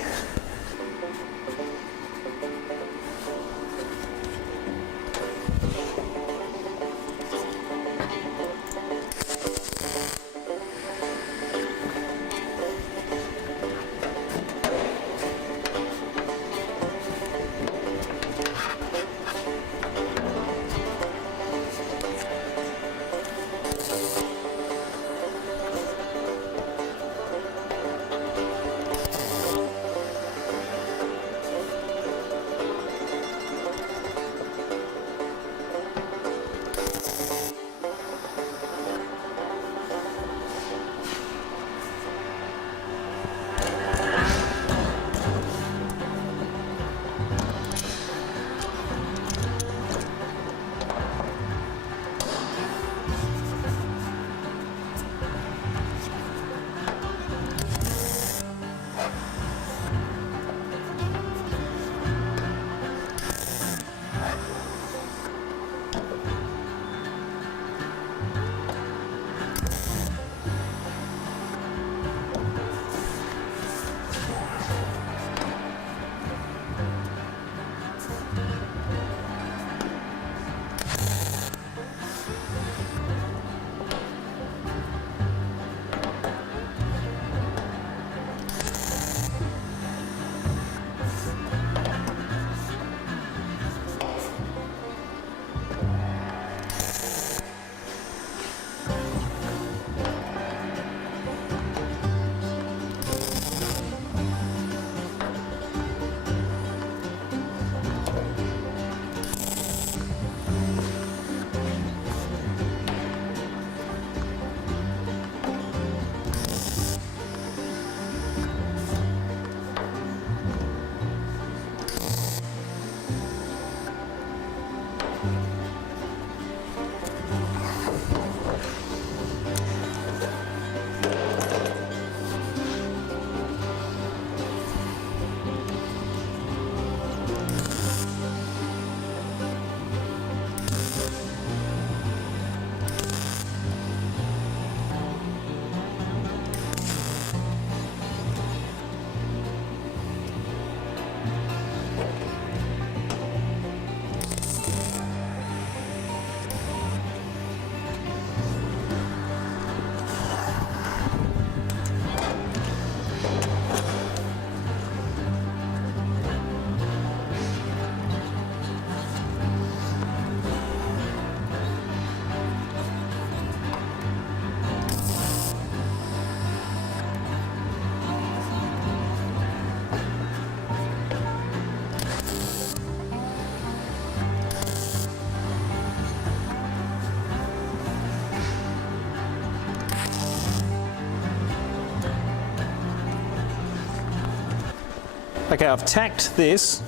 Okay, I've tacked this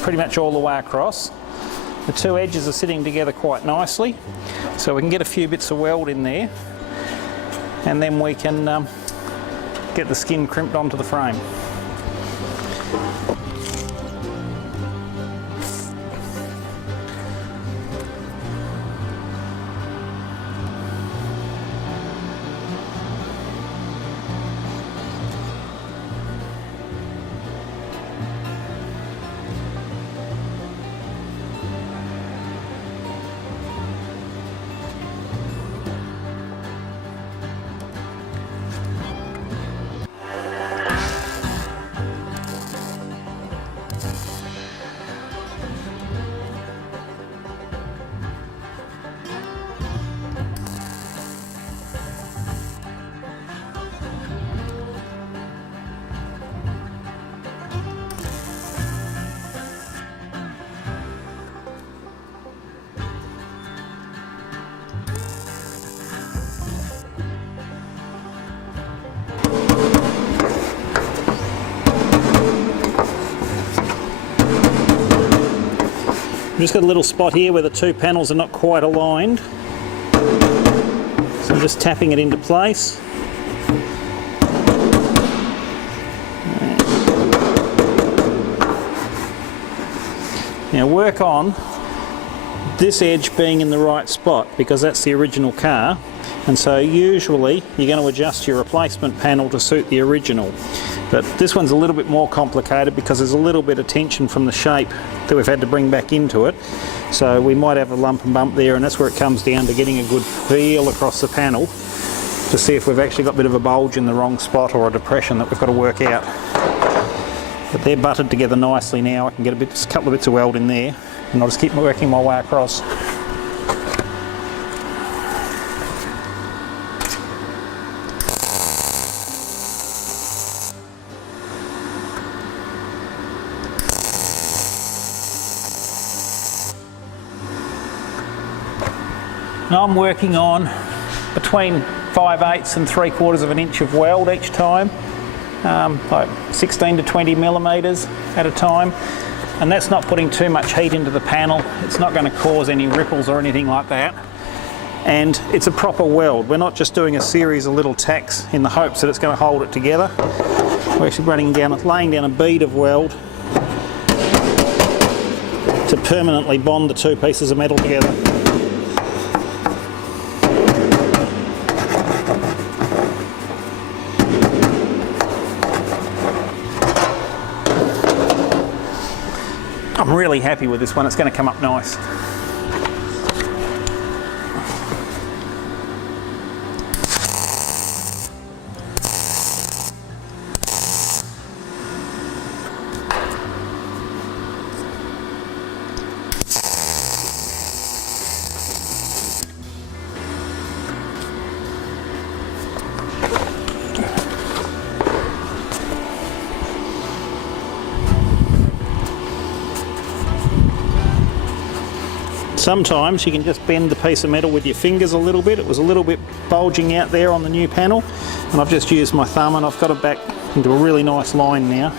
pretty much all the way across. The two edges are sitting together quite nicely, so we can get a few bits of weld in there, and then we can get the skin crimped onto the frame. I've just got a little spot here where the two panels are not quite aligned, so I'm just tapping it into place. Now work on this edge being in the right spot, because that's the original car, and so usually you're going to adjust your replacement panel to suit the original. But this one's a little bit more complicated because there's a little bit of tension from the shape that we've had to bring back into it. So we might have a lump and bump there, and that's where it comes down to getting a good feel across the panel to see if we've actually got a bit of a bulge in the wrong spot or a depression that we've got to work out. But they're butted together nicely now. I can get a couple of bits of weld in there, and I'll just keep working my way across. Now I'm working on between 5/8 and 3/4 of an inch of weld each time, like 16 to 20 millimeters at a time, and that's not putting too much heat into the panel. It's not going to cause any ripples or anything like that, and it's a proper weld. We're not just doing a series of little tacks in the hopes that it's going to hold it together. We're actually laying down a bead of weld to permanently bond the two pieces of metal together. I'm really happy with this one, it's going to come up nice. Sometimes you can just bend the piece of metal with your fingers a little bit. It was a little bit bulging out there on the new panel, and I've just used my thumb and I've got it back into a really nice line now.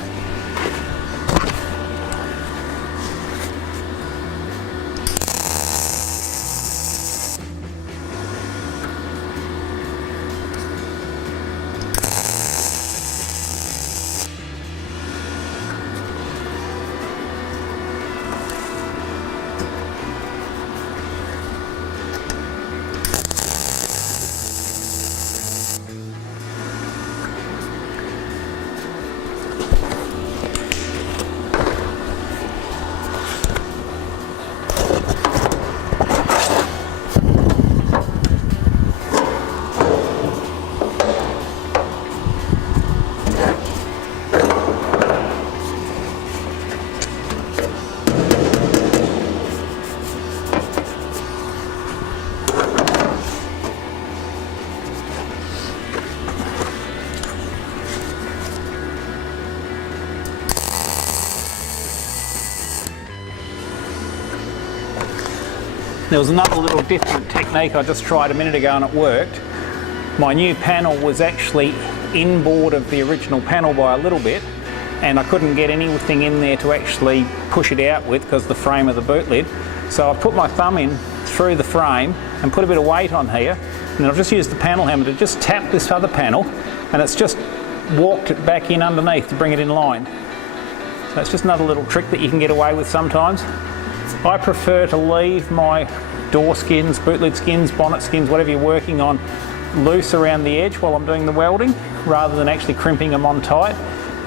There was another little different technique I just tried a minute ago and it worked. My new panel was actually inboard of the original panel by a little bit, and I couldn't get anything in there to actually push it out with because of the frame of the boot lid. So I put my thumb in through the frame and put a bit of weight on here, and then I've just used the panel hammer to just tap this other panel, and it's just walked it back in underneath to bring it in line. So it's just another little trick that you can get away with sometimes. I prefer to leave my door skins, boot lid skins, bonnet skins, whatever you're working on, loose around the edge while I'm doing the welding, rather than actually crimping them on tight.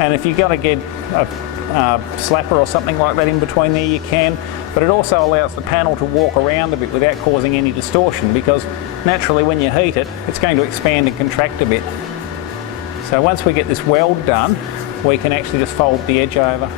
And if you're going to get a slapper or something like that in between there, you can, but it also allows the panel to walk around a bit without causing any distortion, because naturally when you heat it, it's going to expand and contract a bit. So once we get this weld done, we can actually just fold the edge over.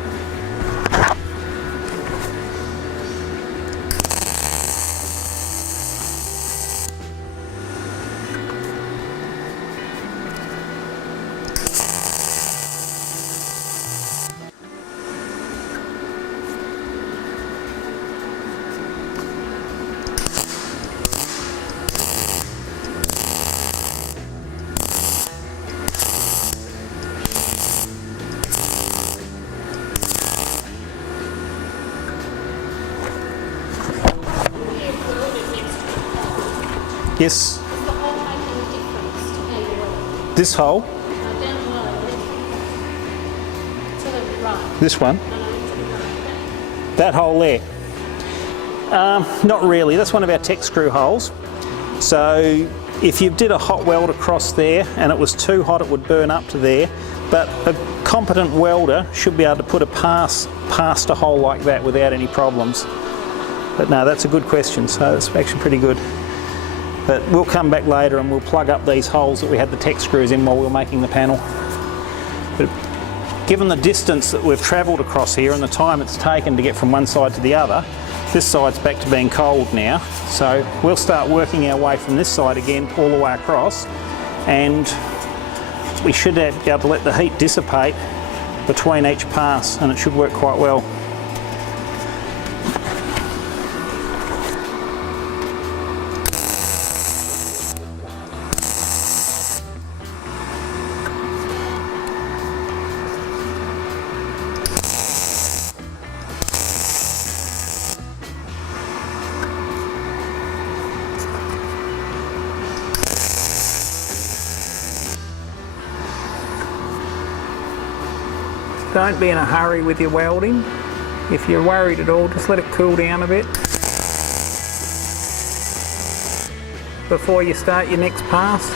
Yes. Is the hole making a difference to how you weld? This hole? Down below. To the right. This one? No, to the right. That hole there? Not really. That's one of our tech screw holes. So if you did a hot weld across there and it was too hot, it would burn up to there. But a competent welder should be able to put a pass past a hole like that without any problems. But no, that's a good question. So it's actually pretty good. But we'll come back later and we'll plug up these holes that we had the tech screws in while we were making the panel. But given the distance that we've travelled across here and the time it's taken to get from one side to the other, this side's back to being cold now. So we'll start working our way from this side again all the way across, and we should be able to let the heat dissipate between each pass, and it should work quite well. Don't be in a hurry with your welding. If you're worried at all, just let it cool down a bit before you start your next pass.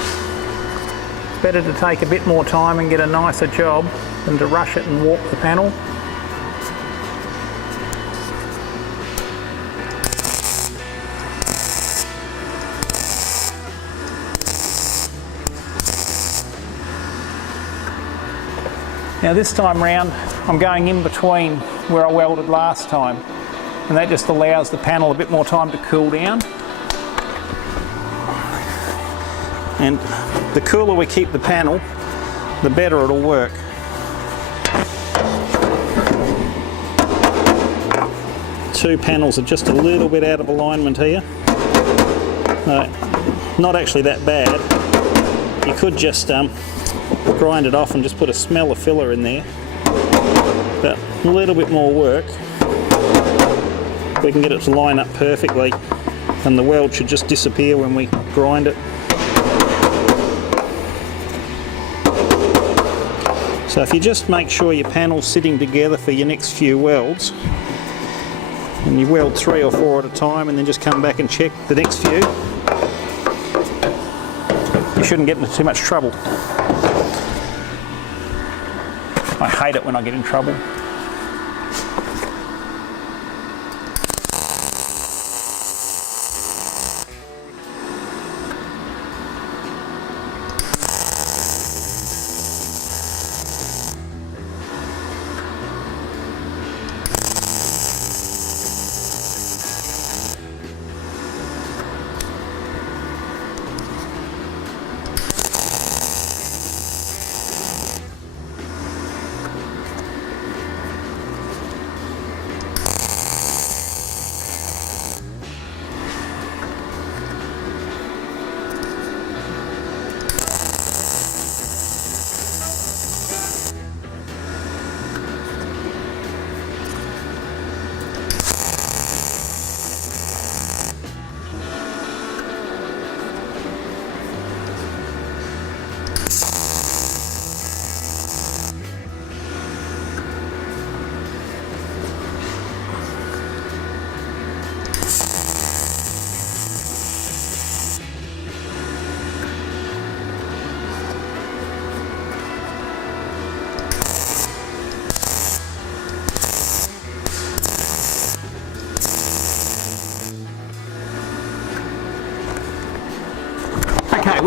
It's better to take a bit more time and get a nicer job than to rush it and warp the panel. Now this time round, I'm going in between where I welded last time, and that just allows the panel a bit more time to cool down. And the cooler we keep the panel, the better it'll work. Two panels are just a little bit out of alignment here. Not actually that bad. You could just grind it off and just put a smeller filler in there, but a little bit more work. We can get it to line up perfectly, and the weld should just disappear when we grind it. So if you just make sure your panel's sitting together for your next few welds, and you weld 3 or 4 at a time and then just come back and check the next few, you shouldn't get into too much trouble. I hate it when I get in trouble.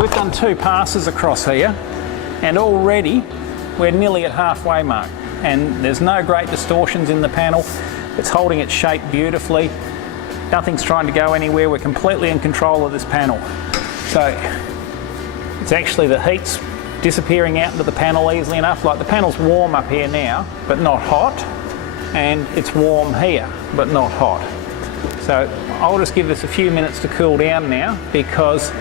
we've done 2 passes across here, and already we're nearly at halfway mark, and there's no great distortions in the panel. It's holding its shape beautifully. Nothing's trying to go anywhere. We're completely in control of this panel. So it's actually the heat's disappearing out into the panel easily enough. Like the panel's warm up here now, but not hot, and it's warm here, but not hot. So I'll just give this a few minutes to cool down now, because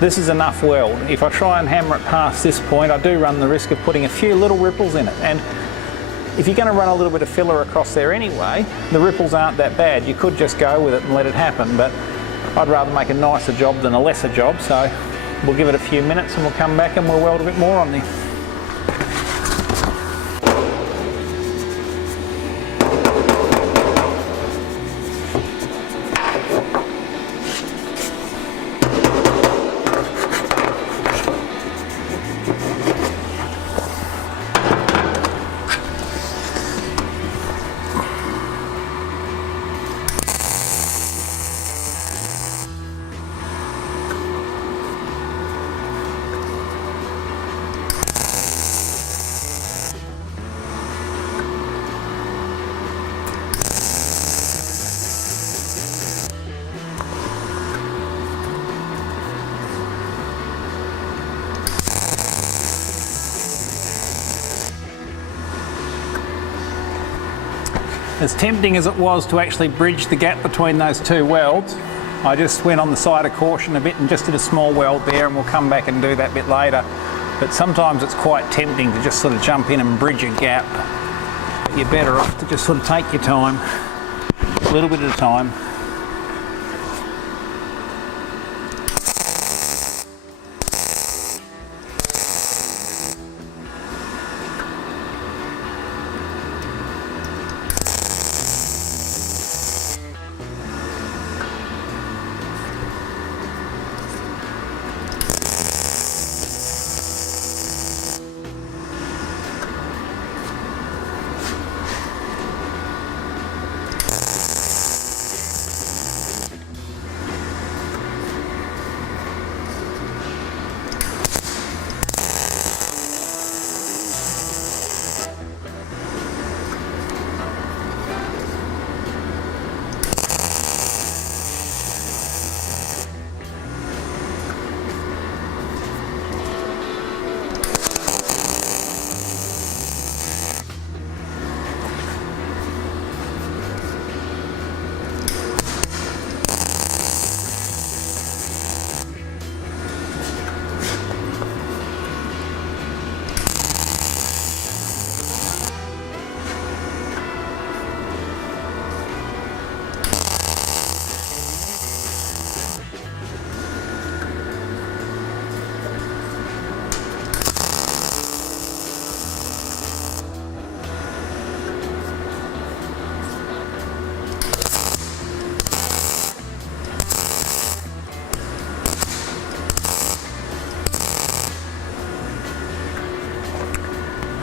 this is enough weld. If I try and hammer it past this point, I do run the risk of putting a few little ripples in it. And if you're going to run a little bit of filler across there anyway, the ripples aren't that bad. You could just go with it and let it happen, but I'd rather make a nicer job than a lesser job. So we'll give it a few minutes and we'll come back and we'll weld a bit more on there. As tempting as it was to actually bridge the gap between those 2 welds, I just went on the side of caution a bit and just did a small weld there, and we'll come back and do that bit later. But sometimes it's quite tempting to just sort of jump in and bridge a gap. But you're better off to just sort of take your time, a little bit at a time.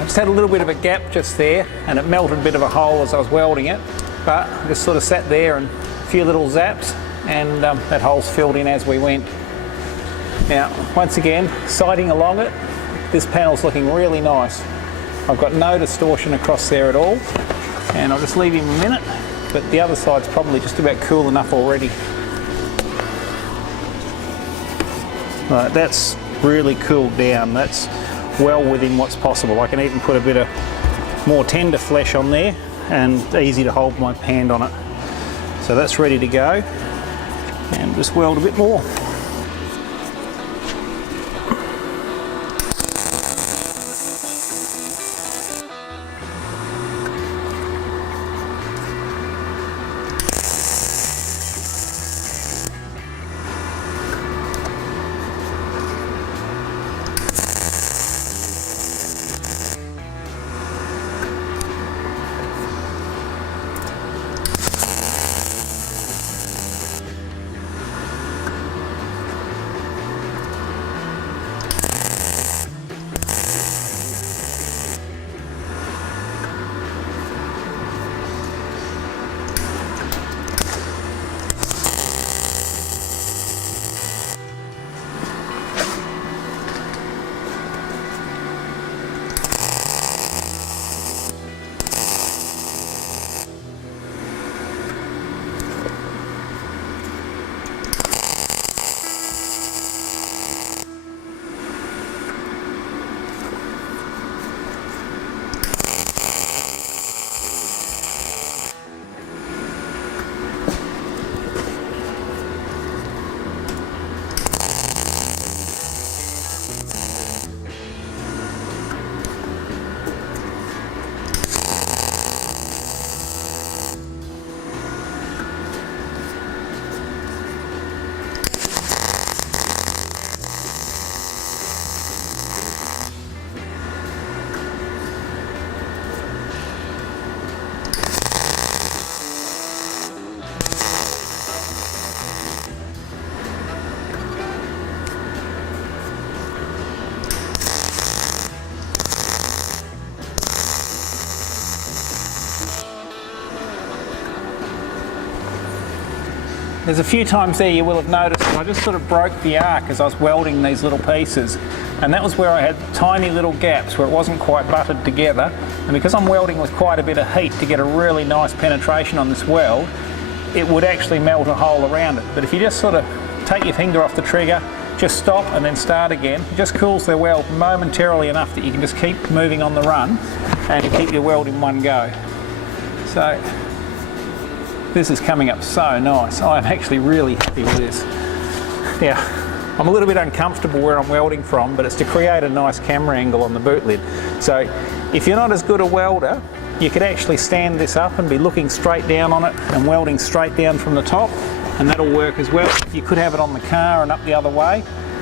Just had a little bit of a gap just there, and it melted a bit of a hole as I was welding it, but I just sort of sat there and a few little zaps, and that hole's filled in as we went. Now, once again, sighting along it, this panel's looking really nice. I've got no distortion across there at all, and I'll just leave him a minute, but the other side's probably just about cool enough already. Right, that's really cooled down. That's well within what's possible. I can even put a bit of more tender flesh on there, and easy to hold my hand on it. So that's ready to go, and just weld a bit more. there's a few times there you will have noticed that I just sort of broke the arc as I was welding these little pieces, and that was where I had tiny little gaps where it wasn't quite buttered together. And because I'm welding with quite a bit of heat to get a really nice penetration on this weld, it would actually melt a hole around it. But if you just sort of take your finger off the trigger, just stop and then start again, it just cools the weld momentarily enough that you can just keep moving on the run and keep your weld in one go. So this is coming up so nice. I'm actually really happy with this. Now, I'm a little bit uncomfortable where I'm welding from, but it's to create a nice camera angle on the boot lid. So if you're not as good a welder, you could actually stand this up and be looking straight down on it and welding straight down from the top, and that'll work as well. You could have it on the car and up the other way,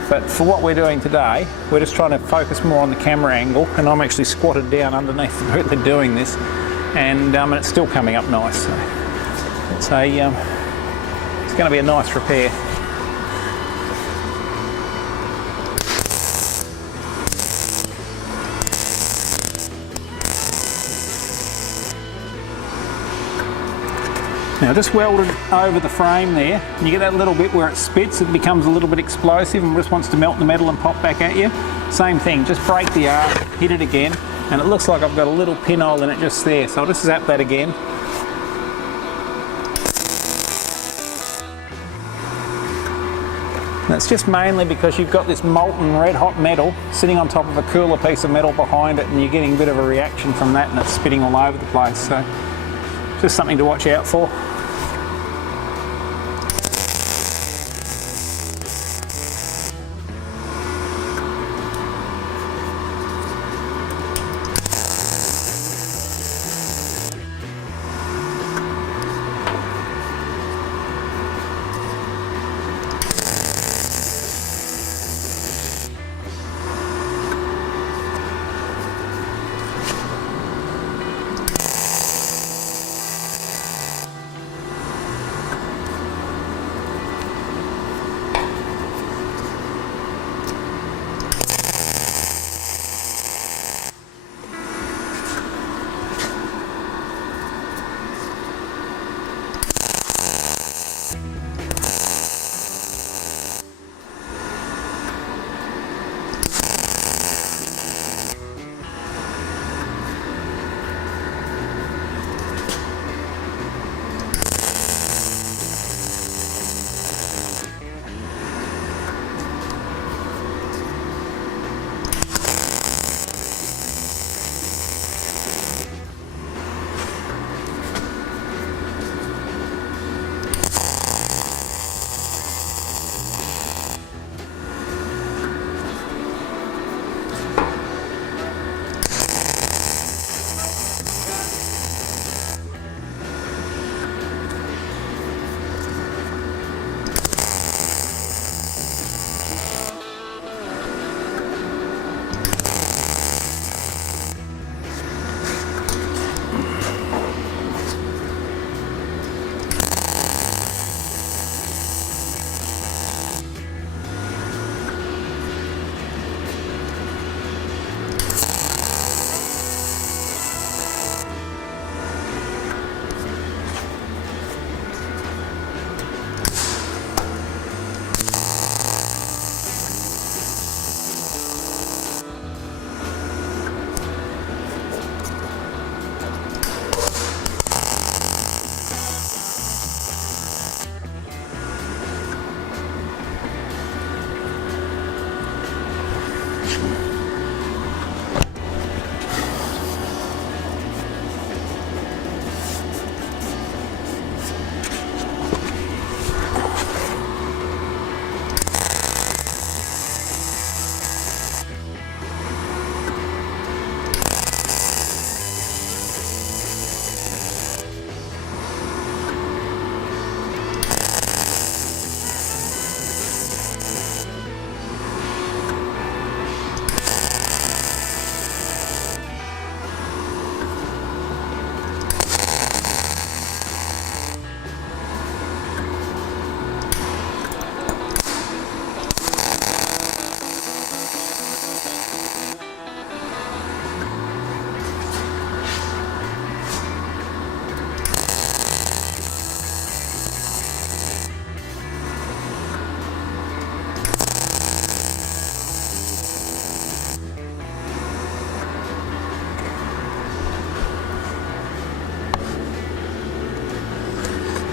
but for what we're doing today, we're just trying to focus more on the camera angle, and I'm actually squatted down underneath the boot lid doing this, and it's still coming up nice. So it's going to be a nice repair. Now just welded over the frame there, and you get that little bit where it spits, it becomes a little bit explosive and just wants to melt the metal and pop back at you. Same thing, just break the arc, hit it again, and it looks like I've got a little pinhole in it just there, so I'll just zap that again. And that's just mainly because you've got this molten red hot metal sitting on top of a cooler piece of metal behind it, and you're getting a bit of a reaction from that, and it's spitting all over the place. So just something to watch out for.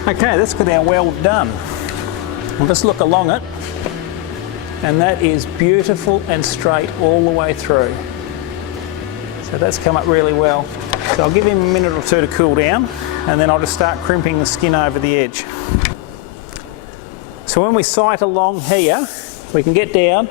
Okay, that's got our weld done. We'll just look along it, and that is beautiful and straight all the way through. So that's come up really well. So I'll give him a minute or two to cool down, and then I'll just start crimping the skin over the edge. So when we sight along here, we can get down,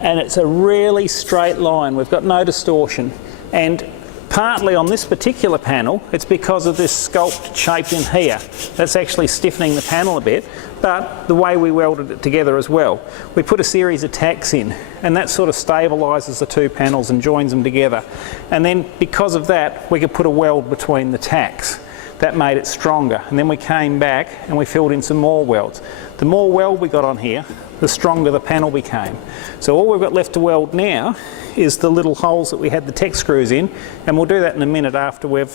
and it's a really straight line. We've got no distortion. And partly on this particular panel, it's because of this sculpt shape in here. That's actually stiffening the panel a bit, but the way we welded it together as well. We put a series of tacks in, and that sort of stabilises the two panels and joins them together. And then because of that, we could put a weld between the tacks. That made it stronger. And then we came back and we filled in some more welds. The more weld we got on here, the stronger the panel became. So all we've got left to weld now is the little holes that we had the tech screws in, and we'll do that in a minute after we've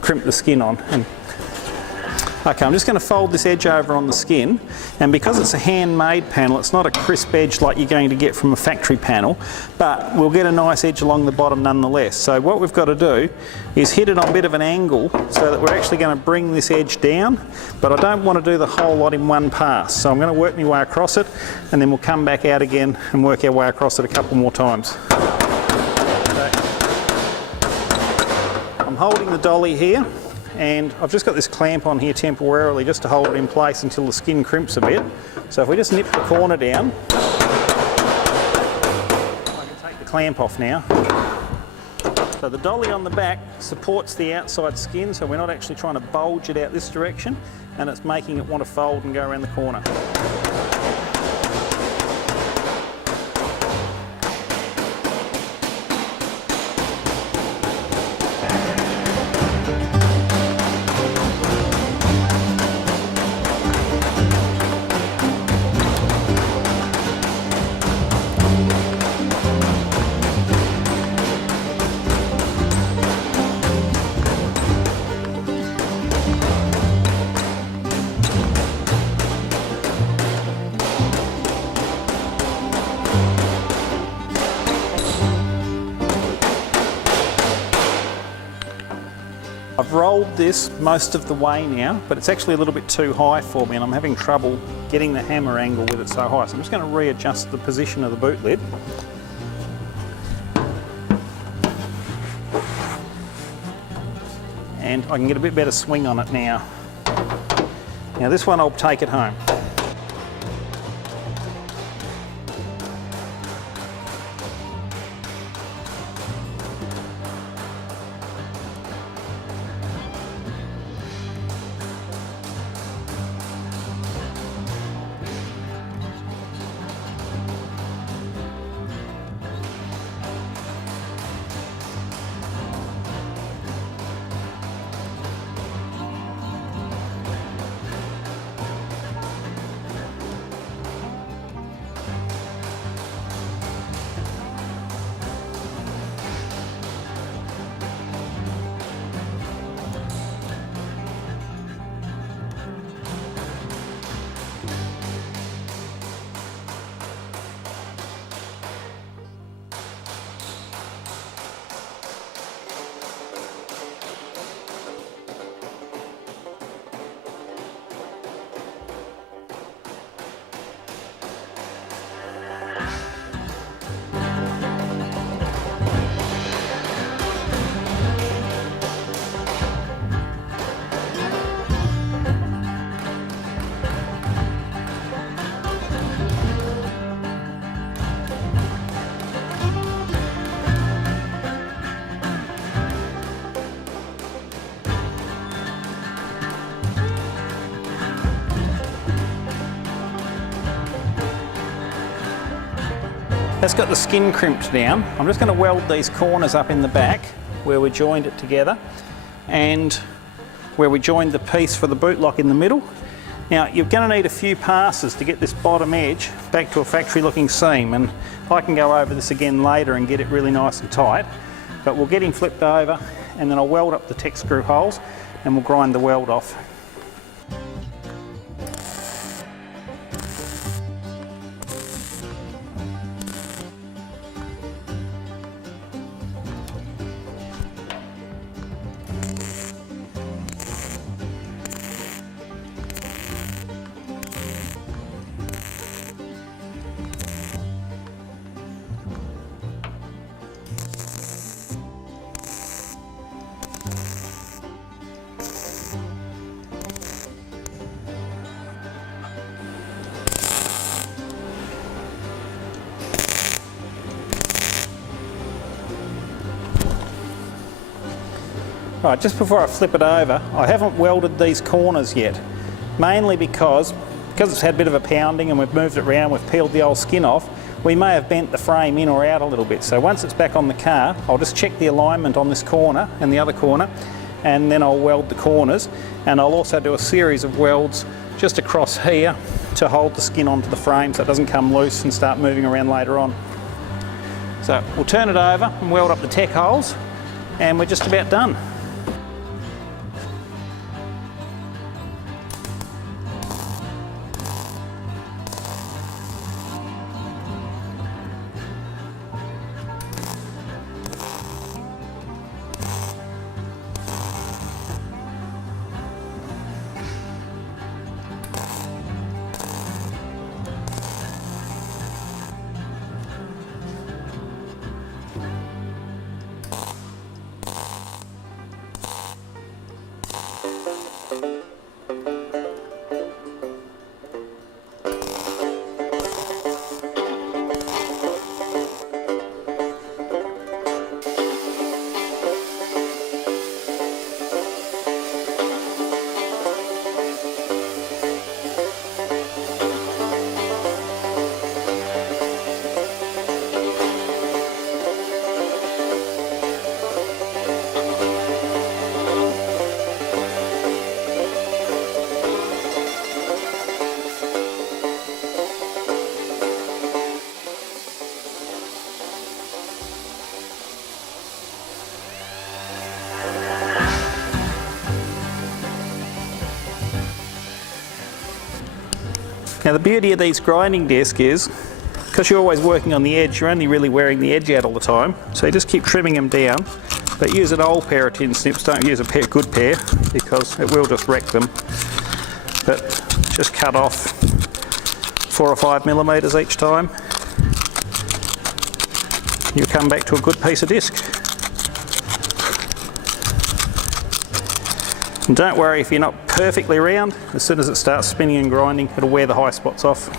crimped the skin on. Okay, I'm just going to fold this edge over on the skin, and because it's a handmade panel, it's not a crisp edge like you're going to get from a factory panel, but we'll get a nice edge along the bottom nonetheless. So what we've got to do is hit it on a bit of an angle so that we're actually going to bring this edge down, but I don't want to do the whole lot in one pass. So I'm going to work my way across it, and then we'll come back out again and work our way across it a couple more times. Okay. I'm holding the dolly here, and I've just got this clamp on here temporarily just to hold it in place until the skin crimps a bit. So if we just nip the corner down, I can take the clamp off now. So the dolly on the back supports the outside skin, so we're not actually trying to bulge it out this direction, and it's making it want to fold and go around the corner. I've rolled this most of the way now, but it's actually a little bit too high for me, and I'm having trouble getting the hammer angle with it so high. So I'm just going to readjust the position of the boot lid. And I can get a bit better swing on it now. Now this one I'll take it home. That's got the skin crimped down. I'm just going to weld these corners up in the back where we joined it together, and where we joined the piece for the boot lock in the middle. Now you're going to need a few passes to get this bottom edge back to a factory looking seam, and I can go over this again later and get it really nice and tight, but we'll get him flipped over and then I'll weld up the tech screw holes and we'll grind the weld off. Right, just before I flip it over, I haven't welded these corners yet, mainly because it's had a bit of a pounding and we've moved it around, we've peeled the old skin off, we may have bent the frame in or out a little bit. So once it's back on the car, I'll just check the alignment on this corner and the other corner, and then I'll weld the corners, and I'll also do a series of welds just across here to hold the skin onto the frame so it doesn't come loose and start moving around later on. So we'll turn it over and weld up the tech holes, and we're just about done. Now the beauty of these grinding discs is, because you're always working on the edge, you're only really wearing the edge out all the time, so you just keep trimming them down. But use an old pair of tin snips, don't use a good pair, because it will just wreck them. But just cut off 4 or 5 millimetres each time. You'll come back to a good piece of disc. And don't worry if you're not perfectly round, as soon as it starts spinning and grinding, it'll wear the high spots off.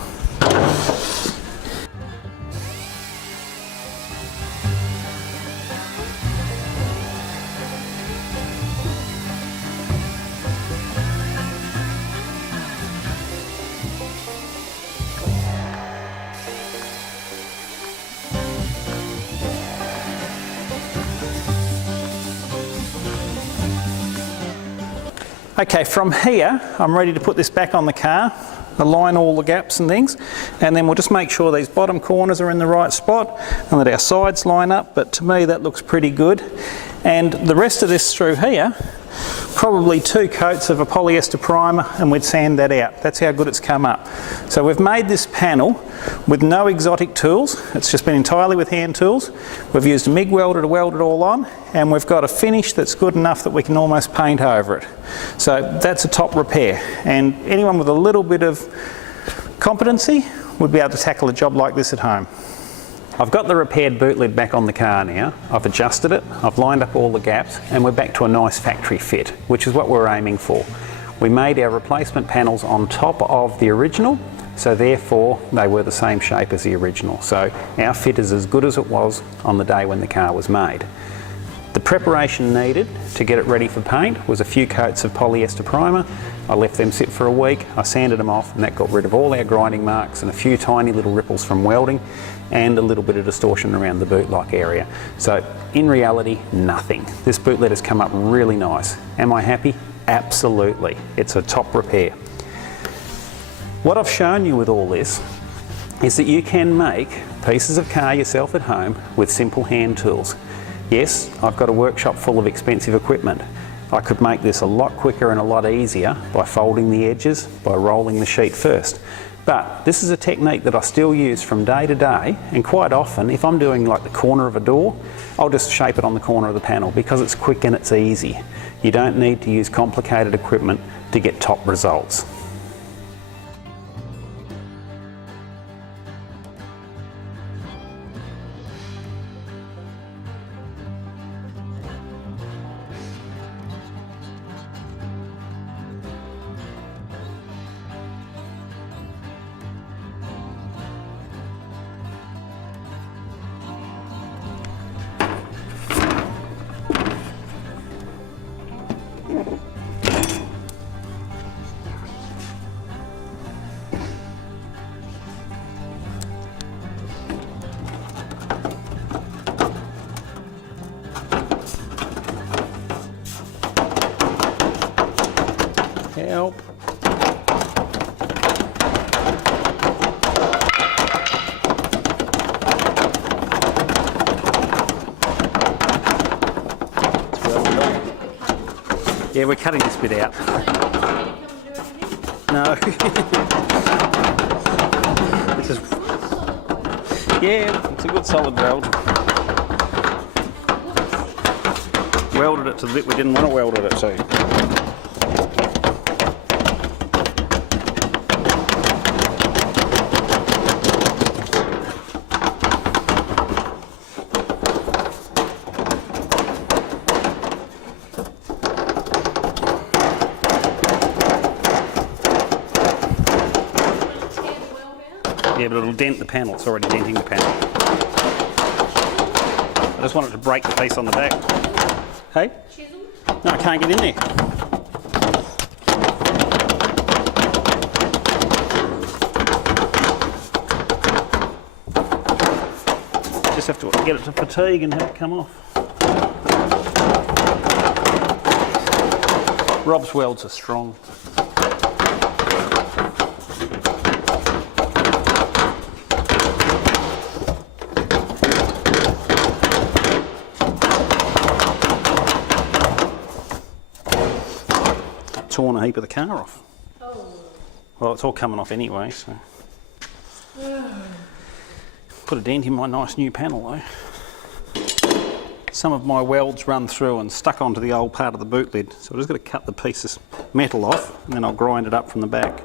Okay, from here, I'm ready to put this back on the car, align all the gaps and things, and then we'll just make sure these bottom corners are in the right spot and that our sides line up, but to me that looks pretty good. And the rest of this through here, probably 2 coats of a polyester primer, and we'd sand that out. That's how good it's come up. So we've made this panel with no exotic tools. It's just been entirely with hand tools. We've used a MIG welder to weld it all on, and we've got a finish that's good enough that we can almost paint over it. So that's a top repair, and anyone with a little bit of competency would be able to tackle a job like this at home. I've got the repaired boot lid back on the car now. I've adjusted it, I've lined up all the gaps, and we're back to a nice factory fit, which is what we're aiming for. We made our replacement panels on top of the original, so therefore they were the same shape as the original. So our fit is as good as it was on the day when the car was made. The preparation needed to get it ready for paint was a few coats of polyester primer. I left them sit for a week, I sanded them off, and that got rid of all our grinding marks and a few tiny little ripples from welding and a little bit of distortion around the boot lock area. So in reality, nothing. This boot lid has come up really nice. Am I happy? Absolutely. It's a top repair. What I've shown you with all this is that you can make pieces of car yourself at home with simple hand tools. Yes, I've got a workshop full of expensive equipment. I could make this a lot quicker and a lot easier by folding the edges, by rolling the sheet first. But this is a technique that I still use from day to day, and quite often if I'm doing like the corner of a door, I'll just shape it on the corner of the panel because it's quick and it's easy. You don't need to use complicated equipment to get top results. Help. It's welded on. Yeah, we're cutting this bit out. No. This is... Yeah, it's a good solid weld. Welded it to the bit we didn't want to weld it to. Yeah, but it'll dent the panel. It's already denting the panel. I just want it to break the piece on the back. Hey? Chisel? No, I can't get in there. Just have to get it to fatigue and have it come off. Rob's welds are strong. Torn a heap of the car off. Oh. Well, it's all coming off anyway, so. Put a dent in my nice new panel though. Some of my welds run through and stuck onto the old part of the boot lid, so I've just got to cut the pieces metal off and then I'll grind it up from the back.